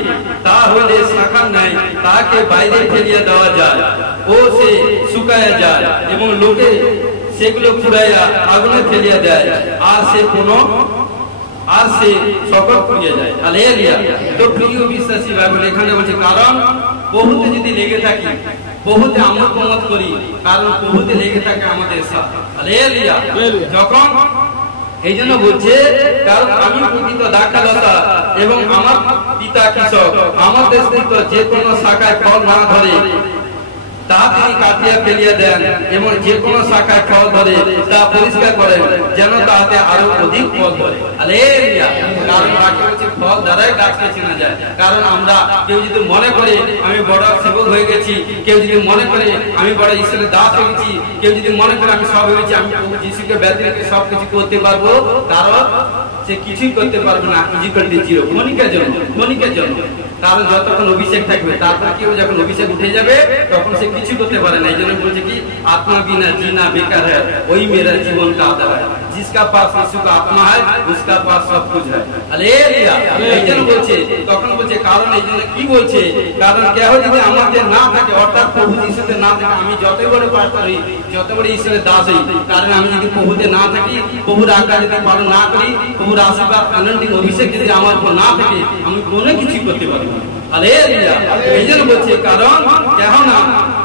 তাহলে শাখার ন্যায় তাকে বাইরে ফেলিয়া দেওয়া যায়, ও সে শুকায়া যায়, এবং লোকে সেগুলো পুড়াইয়া আগুনে ফেলিয়া দেয়, আর সে সকল পুড়িয়ে যায়। হালেলুয়া। তো প্রিয় বিশ্বাসী ভাই বোন, এখানে বলছে কারণ প্রভুতে যদি লেগে থাকি, প্রভুতে আমোদ প্রমোদ করি, কারণ প্রভুতে লেগে থাকে আমাদের সাথে। হালেলুয়া। যখন এই জন্য বলছে, কারণ আমি প্রকৃত দাখালতা এবং আমার পিতা কৃষক, আমাদের স্থিত যে কোনো শাখায় ফল না ধরে, তা তিনি কাটিয়া ফেলিয়া দেন এবং যে কোনো শাখায় ফল ধরে তা পরিষ্কার করেন যেন তাহাতে আরো অধিক ফল ধরে। হালেলুয়া। কারণ বাক্য হচ্ছে ফল দ্বারাই গাছকে চেনা যায়। কারণ আমরা কেউ যদি মনে করে আমি বড় সেবক হয়ে গেছি, কেউ যদি মনে করে আমি বড় ঈশ্বরের দাস হয়ে গেছি, কেউ যদি মনে করে আমি সব হয়েছি, আমি প্রভু যিশুকে ব্যতীত সবকিছু করতে পারবো, কারণ সে কিছুই করতে পারবে না। ক্ষণিকের জন্য কারণ যতক্ষণ অভিষেক থাকবে, তারপর কেউ যখন অভিষেক উঠে যাবে তখন সে কিছু করতে পারে না। এই জন্য বলছে কি आत्मा बिना जीना बेकार है, वही मेरा जीवन का आधार है। जिसका पास यीशु का आत्मा है उसका पास सब कुछ है। हालेलुया। এই জন্য বলছে, তখন বলছে কারণ এই জন্য কি বলছে, কারণ কেহ যদি আমাদের না থাকে, অর্থাৎ প্রভু যিশুতে না থাকে, আমি যতই বড় পাস্টর হই, যত বড় ঈশ্বরের দাস হই, কারণ আমি যদি প্রভুতে না থাকি, প্রভুর আজ্ঞা যদি পালন না করি, প্রভুর আশীর্বাদ অ্যানয়েন্টিং অভিষেক যদি আমার উপর না থাকে, আমি কোনো কিছু করতে পারবো না। হালেলুয়া। এই জন্য বলছে কারণ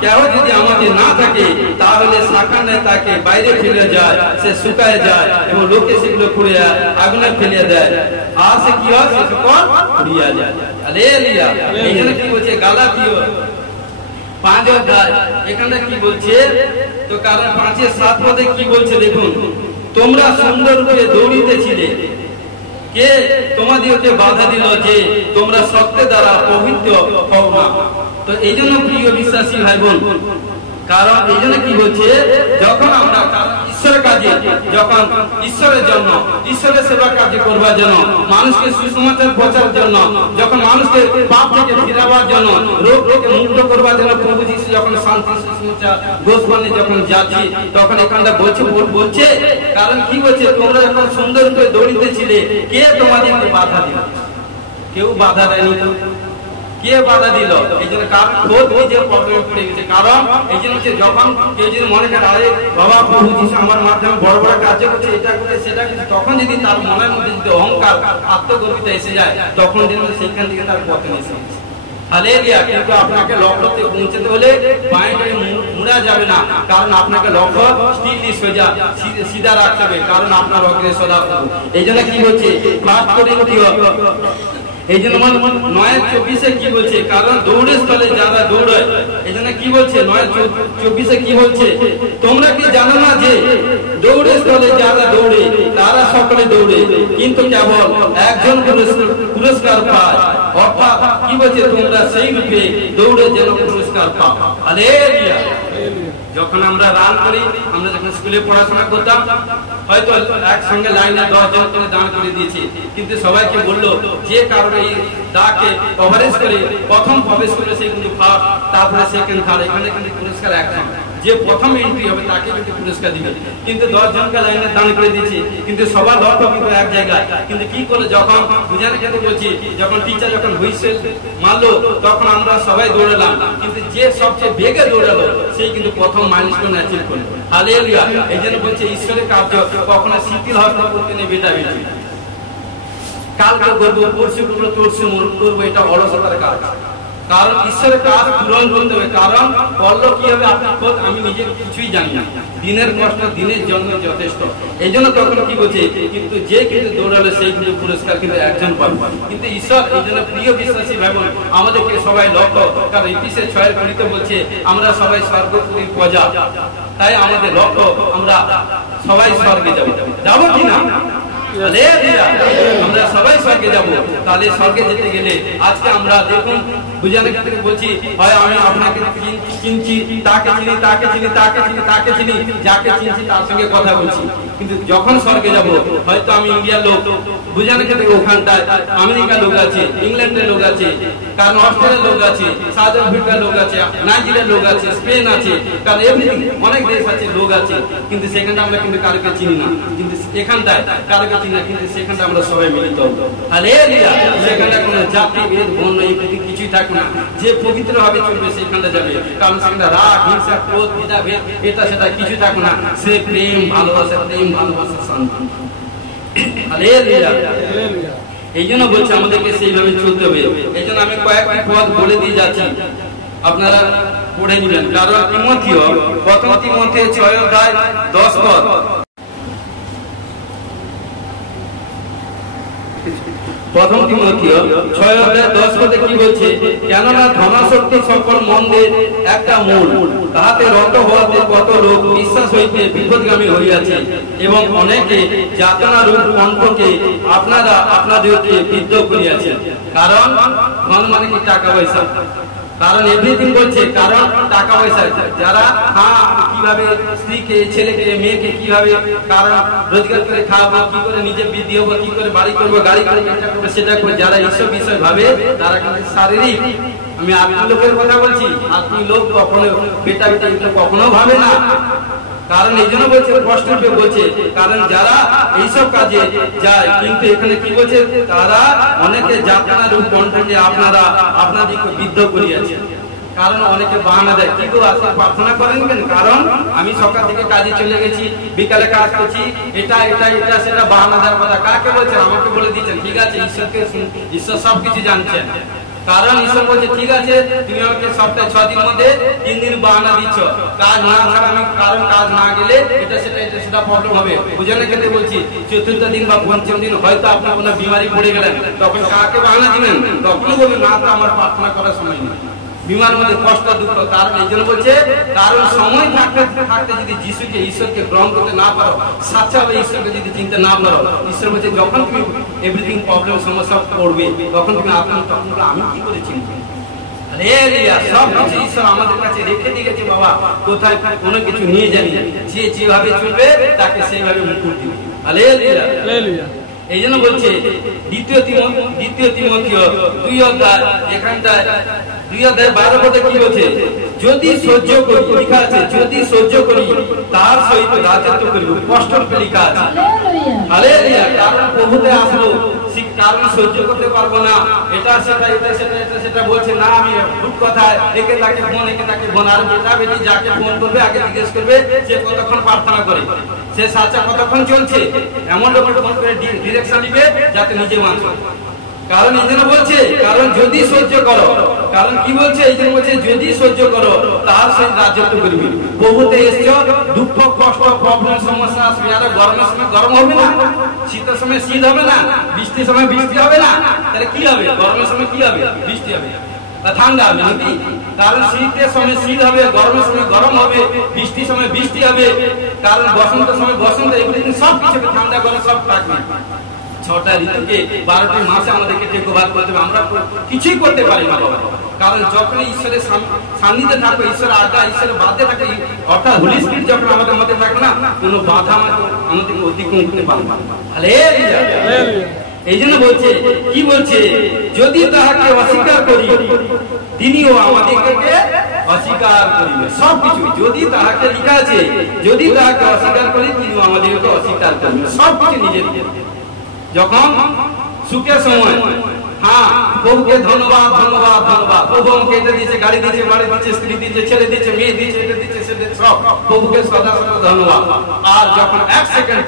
কেহ যদি আমাদের না থাকে, তাহলে শাখা নেয় তাকে বাইরে ফেলে যায়, সে শুকায় যায় এবং লোকে সেগুলো খুঁড়ে আগুনে ফেলে দেয়, আর সে কি হয়, সে সকল পুড়িয়া যায়। হালেলুয়া। এই জন্য কি বলছে গালাতীয় 5 অধ্যায়, এখানে কি বলছে, তো কারণ 5-7 পদে কি বলছে দেখুন, তোমরা সুন্দর রূপে দৌড়িতেছিলে, কে তোমাদেরকে বাধা দিল যে তোমরা সত্যের দ্বারা পবিত্র হও না। তো এই জন্য প্রিয় বিশ্বাসী ভাই বোন, কারণ এই জন্য কি বলছে, যখন আমরা ঈশ্বরের কাজে, যখন ঈশ্বরের জন্য, ঈশ্বরের সেবা কার্য করবার জন্য, মানুষকে সুসমাচার প্রচারের জন্য, যখন মানুষকে পাপ থেকে ফিরাবার জন্য, রোগ থেকে মুক্ত করবার জন্য প্রভু যিশু যখন শান্তি সুসমাচার গোসবাণী যখন যাচ্ছি, তখন এখানটা বলছে কারণ কি বলছে, তোমরা যখন সুন্দর করে দৌড়িতেছিলে, কে তোমাদেরকে বাধা দিল? কেউ বাধা দেয়নি। কে বাধা দিল? এই জন্য কারণ খোদ নিজের প্রবলেমে পড়ে গেছে। কারণ এই জন্য যখন কেউ যদি মনে করে আরে বাবা প্রভু যিশু আমার মাধ্যমে বড় বড় কাজ করছে, এটা করছে সেটা করছে, তখন যদি তার মনের মধ্যে যদি অহংকার আত্মগর্বিতা এসে যায়, তখন যেন সেখান থেকে তার পতন এসে গেছে। হালেলুয়া। কিন্তু আপনাকে লক্ষ্যতে পৌঁছতে হলে পয়েন্টে মুড়া যাবে না, কারণ আপনাকে লক্ষ্য স্থির সোজা সিধা রাখতে হবে, কারণ আপনার অগ্রসর। এই জন্য কি হচ্ছে, পাঠ করে এই জন্য 9:24 কি বলছে, কারণ দৌড়ের স্থলে যারা দৌড়ায়, এই জন্য কি বলছে 9:24 কি বলছে, তোমরা কি জানো না যে দৌড়ের স্থলে যারা দৌড়ে তারা সকলে দৌড়ে, কিন্তু কেবল একজন পুরস্কার পায়। অর্থাৎ কি বলছে, তোমরা সেই রূপে দৌড়ে যেন পুরস্কার পাও। হালেলুয়া। যখন আমরা রান করি, আমরা যখন স্কুলে পড়াশোনা করতাম, হয়তো একসঙ্গে লাইনে 10 জন করে দাঁড় করে দিয়েছে, কিন্তু সবাইকে বললো যে কারণে এই দাকে কভারেজ করে প্রথম প্রবেশ করে সে কিন্তু ফার্স্ট, তারপরে সেকেন্ড, থার্ড, এখানে কিন্তু পুরস্কার একজন, যে প্রথম এন্ট্রি হবে তাকে কিন্তু পুরস্কার দিবে। কিন্তু 10 জনকে লাইনে দাঁড় করে দিয়েছে, কিন্তু সবার লক্ষ্য কিন্তু এক জায়গায়। কিন্তু কি করে, যখন বুঝানোর ক্ষেত্রে বলছি, যখন টিচার যখন হুইসেল মারলো, তখন আমরা সবাই দৌড়ালাম, কিন্তু যে সবচেয়ে বেগে দৌড়ালো সেই কিন্তু প্রথম মাইলস্টোন অ্যাচিভ করলো। হালেলুয়া। এই জন্য বলছে ঈশ্বরের কার্য কখনো শিথিল হতে করতে নেই বেটা বেটি। কালকে করবো, পরশু করবো, তরশু করবো, এটা অলসতার কাজ। কারণ ঈশ্বরের কাজ পূরণ করতে হবে। কারণ করলো কি হবে, আমি নিজে কিছুই জানি না। দিনের কষ্ট দিনের জন্য যথেষ্ট। এই জন্য তখন কি বলছে, কিন্তু যে কিন্তু দৌড়ালে সেই কিন্তু পুরস্কার কিন্তু একজন পাবে। কিন্তু ঈশ্বর, এই জন্য প্রিয় বিশ্বাসী ভাই বোন, আমাদেরকে সবাই লক্ষ্য, কারণ ইতিহাসে 6:20 বলছে আমরা সবাই স্বর্গপুরীর প্রজা, তাই আমাদের লক্ষ্য আমরা সবাই স্বর্গে যাবো কিনা? আমরা সবাই স্বর্গে যাবো। তাহলে স্বর্গে যেতে গেলে আজকে আমরা দেখুন বুঝানোর ক্ষেত্রে বলছি, হয় আমি আপনাকে চিনছি, তাকে চিনি, তাকে চিনি, তাকে চিনি, তাকে চিনি, যাকে চিনছি তার সঙ্গে কথা বলছি। কিন্তু যখন স্বর্গে যাব, হয়তো আমি ইন্ডিয়ার লোক, বুঝানোর ক্ষেত্রে ওখানটায় আমেরিকার লোক আছে, ইংল্যান্ডের লোক আছে, কারণ অস্ট্রেলিয়ার লোক আছে, সাউথ আফ্রিকার লোক আছে, নাইজেরিয়ার লোক আছে, স্পেন আছে, কারণ এভরিথিং অনেক দেশ আছে, লোক আছে। কিন্তু সেখানটা আমরা কিন্তু কারোকে চিনি না। কিন্তু এখানটায় কারোকে চিনি না, কিন্তু সেখানটা আমরা সবাই মিলিত হবো। হালেলুয়া। সেখানটা কোনো জাতি ভেদ বর্ণ এই কিছুই থাকবে না। যে পবিত্র ভাবে চলবে সেখানটা যাবে, কারণ সেখানটা রাগ, হিংসা, ক্রোধ, দ্বিধা, ভেদ এটা সেটা কিছু থাকবে না। সে প্রেম, ভালোবাসা, প্রেম, ভালোবাসা, শান্তি। হালেলুয়া। এই জন্য বলছে আমাদেরকে সেইভাবে চলতে হবে। এই জন্য আমি কয়েকটি পদ বলে দিয়ে যাচ্ছি, আপনারা পড়ে নিবেন। কারণ তিমথিও, প্রথম তিমথিও 6:10 পদ, প্রথম তিমথিও 6:10 কি বলছে, কেননা ধনাসক্তি সকল মন্দের একটা মূল, তাহাতে রত হওয়াতে কত লোক বিশ্বাস হইতে বিপদগামী হইয়াছে, এবং অনেকে যাতনা রূপ কণ্ঠকে আপনারা আপনাদেরকে বিদ্ধ করিয়াছেন। কারণ ধন মানে কি টাকা পয়সা, কারণ এভরিথিং বলছে, কারণ টাকা পয়সা। যারা কিভাবে স্ত্রীকে, ছেলেকে, মেয়েকে কিভাবে কারণ রোজগার করে খাওয়াবো, কি করে নিজে বৃদ্ধি হবো, কি করে বাড়ি করবো, গাড়ি করবো, সেটা করে যারা এইসব বিষয় ভাবে, তারা কিন্তু শারীরিক, আমি আত্মীয় লোকের কথা বলছি, আত্মীয় লোক কখনো বেটা বেটা এগুলো কখনো ভাবে না। কারণ এই জন্য বলছে, কষ্ট বলছে, কারণ যারা এইসব কাজে যায়, কিন্তু এখানে কি বলছে, তারা অনেকে যাতনা রূপ কণ্ঠকে আপনারা আপনাদেরকে বিদ্ধ করিয়াছেন। কারণ অনেকে বাহানা দেয়, কি গো আজকে প্রার্থনা করেন কেন? কারণ আমি সকাল থেকে কাজে চলে গেছি, বিকালে কাজ করছি, এটা এটা এটা সেটা বাহানা দেওয়ার কথা। কাকে বলছেন? আমাকে বলে দিচ্ছেন। ঠিক আছে, ঈশ্বরকে, ঈশ্বর সবকিছু জানছেন। কারণ ঈশ্বর বলছে, ঠিক আছে, তুমি আমাকে সপ্তাহে 6 দিনের মধ্যে 3 দিন বাহানা দিচ্ছ, কাজ না ছাড়া আমি, কারণ কাজ না গেলে এটা সেটা প্রবলেম হবে। বুঝানোর ক্ষেত্রে বলছি, 4th দিন বা 5ম দিন হয়তো আপনার কোনো বিমারি পড়ে গেলেন, তখন কাকে বাহানা দিবেন? তখন বলবেন, না তো আমার প্রার্থনা করার সময় নেই, বিমার মধ্যে কষ্ট দুঃখ। কারণ এই জন্য বলছে, কারণ সময় থাকতে থাকতে যদি যিশুকে, ঈশ্বরকে গ্রহণ করতে না পারো, সাচ্চাভাবে ঈশ্বরকে যদি চিনতে না পারো, ঈশ্বর বলছে যখন তুমি এভরিথিং প্রবলেম সমস্যা পড়বে, তখন তুমি আপনার, তখন আমি কি করে চিনবো? সব কিছু ঈশ্বর আমাদের কাছে রেখে দিয়ে গেছে বাবা, কোথায় কোনো কিছু নিয়ে জানি, যে যেভাবে চলবে তাকে সেইভাবে মুকুট দিবে। হালেলুয়া। এই জন্য বলছে দ্বিতীয় তিমথিও 2 এখানটায় 2:12 কি বলছে, যদি সহ্য করি, লেখা আছে, যদি সহ্য করি তার সহিত রাজত্ব করিব, কষ্ট লেখা আছে। হালেলুয়া। কারণ প্রভুতে আসবো, কারণ সহ্য করতে পারবো না, এটা সেটা এটা সেটা এটা সেটা বলছে না, আমি খুব কথায় একে তাকে ফোন, একে তাকে ফোন, আর বেটা বেটি যাকে ফোন করবে আগে জিজ্ঞেস করবে সে কতক্ষণ প্রার্থনা করে, সে সাচা কতক্ষণ চলছে, এমন লোকের ফোন করে ডিরেকশন দিবে যাতে নিজে মানছ। কারণ এই জন্য বলছে, কারণ যদি সহ্য করো, কারণ কি বলছে, এই জন্য বলছে যদি সহ্য করো তার সেই রাজত্ব করবি। বহুতে এসছো, দুঃখ কষ্ট প্রবলেম সমস্যা আসবে, আর গরমের সময় গরম হবে না, শীতের সময় শীত হবে না, বৃষ্টির সময় বৃষ্টি হবে না, তাহলে কি হবে? গরমের সময় কি হবে? বৃষ্টি হবে, ঠান্ডা হবে নাকি? কারণ শীতের সময় শীত হবে, গরমের সময় গরম হবে, বৃষ্টির সময় বৃষ্টি হবে, কারণ বসন্তের সময় বসন্ত, এগুলো সব কিছু ঠান্ডা গরম সব থাকবে। 6টা ঋতুকে 12টি মাসে আমাদেরকে টেকোভার করতে হবে, আমরা কিছুই করতে পারি না বাবা। কারণ যখন ঈশ্বরের সান্নিধ্যে থাকবে, ঈশ্বরের আড্ডা, ঈশ্বরের বাদে থাকে, অর্থাৎ হোলি স্পিরিট যখন আমাদের মধ্যে থাকবে না, কোনো বাধা আমাদেরকে অতিক্রম করতে পারবে না। এই জন্য বলছে, কি বলছে, যদি তাহাকে অস্বীকার করি তিনিও আমাদেরকে অস্বীকার করিবে। সবকিছু যদি তাহাকে লেখা আছে, যদি তাহাকে অস্বীকার করি তিনিও আমাদেরকে অস্বীকার করবে, সবকিছু নিজের। যখন সুখের সময়, প্রভুকে ধন্যবাদ ধন্যবাদ ধন্যবাদ, প্রভু আমাকে এটা দিয়েছে, গাড়ি দিয়েছে, বাড়ি দিয়েছে, স্ত্রী দিয়েছে, ছেলে দিয়েছে, মেয়ে দিয়েছে, এটা দিয়েছে, সেটা সব প্রভুকে সদা সদা ধন্যবাদ। আর যখন 1 সেকেন্ড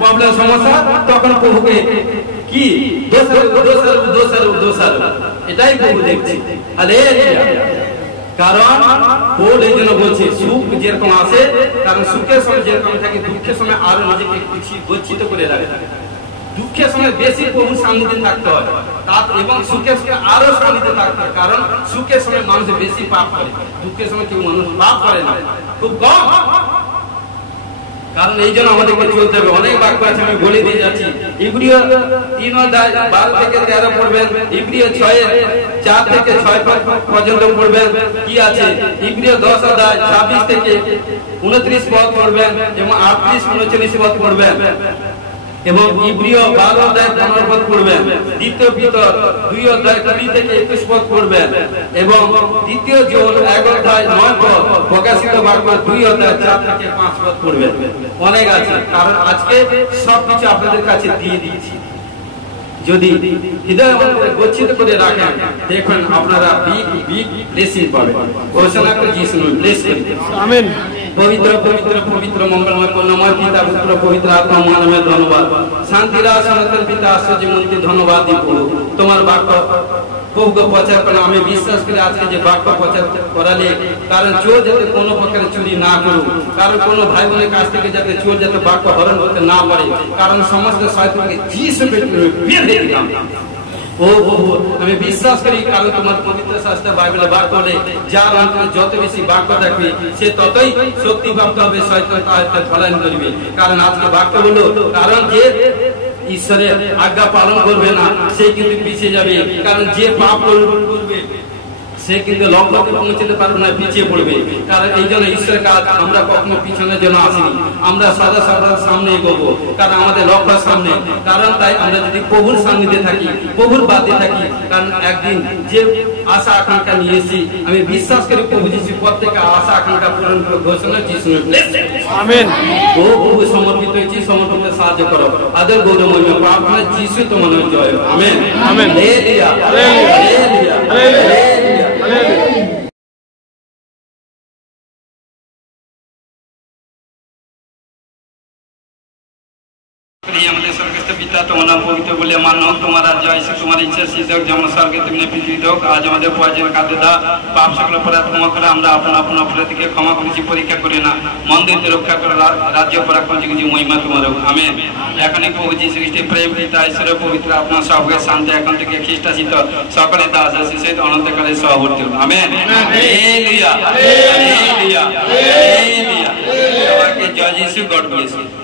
প্রবলেম সমস্যা, তখন প্রভুকে কি দোষার, এটাই প্রভু দেখছে। কারণ বল এই জন্য বলছে, সুখ যেরকম আসে, কারণ সুখের সময় যেরকম থাকে, দুঃখের সময় আরো নিজেকে গচ্ছিত করে রাখে। দুঃখের সময় বেশি প্রভু সান্নিধ্যে থাকতে হয়, এবং সুখের সময় আরো সান্নিধ্যে থাকতে হয়। কারণ সুখের সময় মানুষ বেশি পাপ করে, দুঃখের সময় কেউ মানুষ পাপ করে না, খুব কম। কারণ এই জন্য আমাদেরকে চলতে হবে। অনেক বাক্য আছে, আমি বলে দিয়ে যাচ্ছি। ইব্রিয় 3:12-13 পড়বেন, ইব্রিয় 6:4-6 পর্যন্ত পড়বেন। কি আছে? ইব্রিয় 10:26-29 পদ পড়বেন, এবং 38-39 পদ পড়বেন, এবং ইব্রিয় 12:15 পদ পড়বেন। দ্বিতীয় পিতর 2:20-21 পদ পড়বেন, এবং দ্বিতীয় জন 1:9 পদ, প্রকাশিত বাক্য 2:4-5 পদ পড়বেন। অনেক আছে, কারণ আজকে সবকিছু আপনাদের কাছে দিয়ে দিয়েছি। যদি হৃদয় গচ্ছিত করে রাখেন, দেখুন আপনারা বিগ ব্লেসিং পাবেন। ঘোষণা করে যিশু ব্লেস করি, আমেন। পবিত্র পবিত্র পবিত্র মঙ্গলময় কর্ণময় পিতা পুত্র পবিত্র আত্মা মহানামের ধন্যবাদ। শান্তিরা সনাতন পিতা আশ্চর্য মূর্তি ধন্যবাদ দিব। তোমার বাক্য প্রভুকে প্রচার করে। আমি বিশ্বাস করি আজকে যে বাক্য প্রচার করালে কারণ চোর যাতে কোনো প্রকারে চুরি না করুক, কারণ কোনো ভাই বোনের কাছ থেকে যাতে চোর যাতে বাক্য হরণ করতে না পারে, কারণ সমস্ত শয়তানকে যিশু বের হয়ে দিলাম। ও প্রভু আমি বিশ্বাস করি কারণ তোমার পবিত্র শাস্ত্র বাইবেলে বাক্য বলে যার অন্তরে যত বেশি বাক্য থাকবে সে ততই শক্তিপ্রাপ্ত হবে, শয়তান তাকে পলায়ন করবে। কারণ আজকে বাক্য হলো কারণ যে ঈশ্বরের আজ্ঞা পালন করবে না সে কিন্তু পিছিয়ে যাবে, কারণ যে পাপ করবে সে কিন্তু লক্ষ্যে পৌঁছতে পারবে না, পিছিয়ে পড়বে। কারণ এই জন্য ঈশ্বরের কাজ আমরা কখনো পিছনের জন্য আসিনি, আমরা সদা সদা সামনে এগোবো, কারণ আমাদের লক্ষ্য সামনে। কারণ তাই আমরা যদি প্রভুর সান্নিধ্যে থাকি, প্রভুর বাদে থাকি, কারণ একদিন যে আশা আকাঙ্ক্ষা নিয়ে এসেছি আমি বিশ্বাস করি প্রভু যিশু প্রত্যেক আশা আকাঙ্ক্ষা পূরণ করে ঘোষণা যিশু আমেন। ও প্রভু সমর্পিত হয়েছি, সমর্পিত সাহায্য করো, আদর গৌরবময় প্রার্থনা যিশু তোমার জয় amen amen. Hallelujah hallelujah hallelujah. আমাদের স্বর্গস্থ পিতা তোমার নাম পবিত্র বলে মান্য হোক, তোমার রাজ্য আসে, তোমার ইচ্ছা সিদ্ধ হোক যেমন স্বর্গে তেমনি পৃথিবীতে হোক। আজ আমাদের প্রয়োজন খাদ্য দাও, পাপ সকল অপরাধ ক্ষমা করে আমরা আপন আপন অপরাধীকে ক্ষমা করেছি, পরীক্ষা করে না মন্দিরকে রক্ষা করে, রাজ্য পরাক্রম কিছু মহিমা তোমার হোক আমেন। এখনই প্রভু যীশু খ্রিস্টের প্রেম পিতা ঈশ্বরের পবিত্র আপনার সবকে শান্তি এখন থেকে খ্রিস্টাশিত সকলে দাস আছে সে অনন্তকালে সহবর্তী হোক আমেন। Hallelujah hallelujah hallelujah. সবাইকে জয় যীশু, গড ব্লেস ইউ।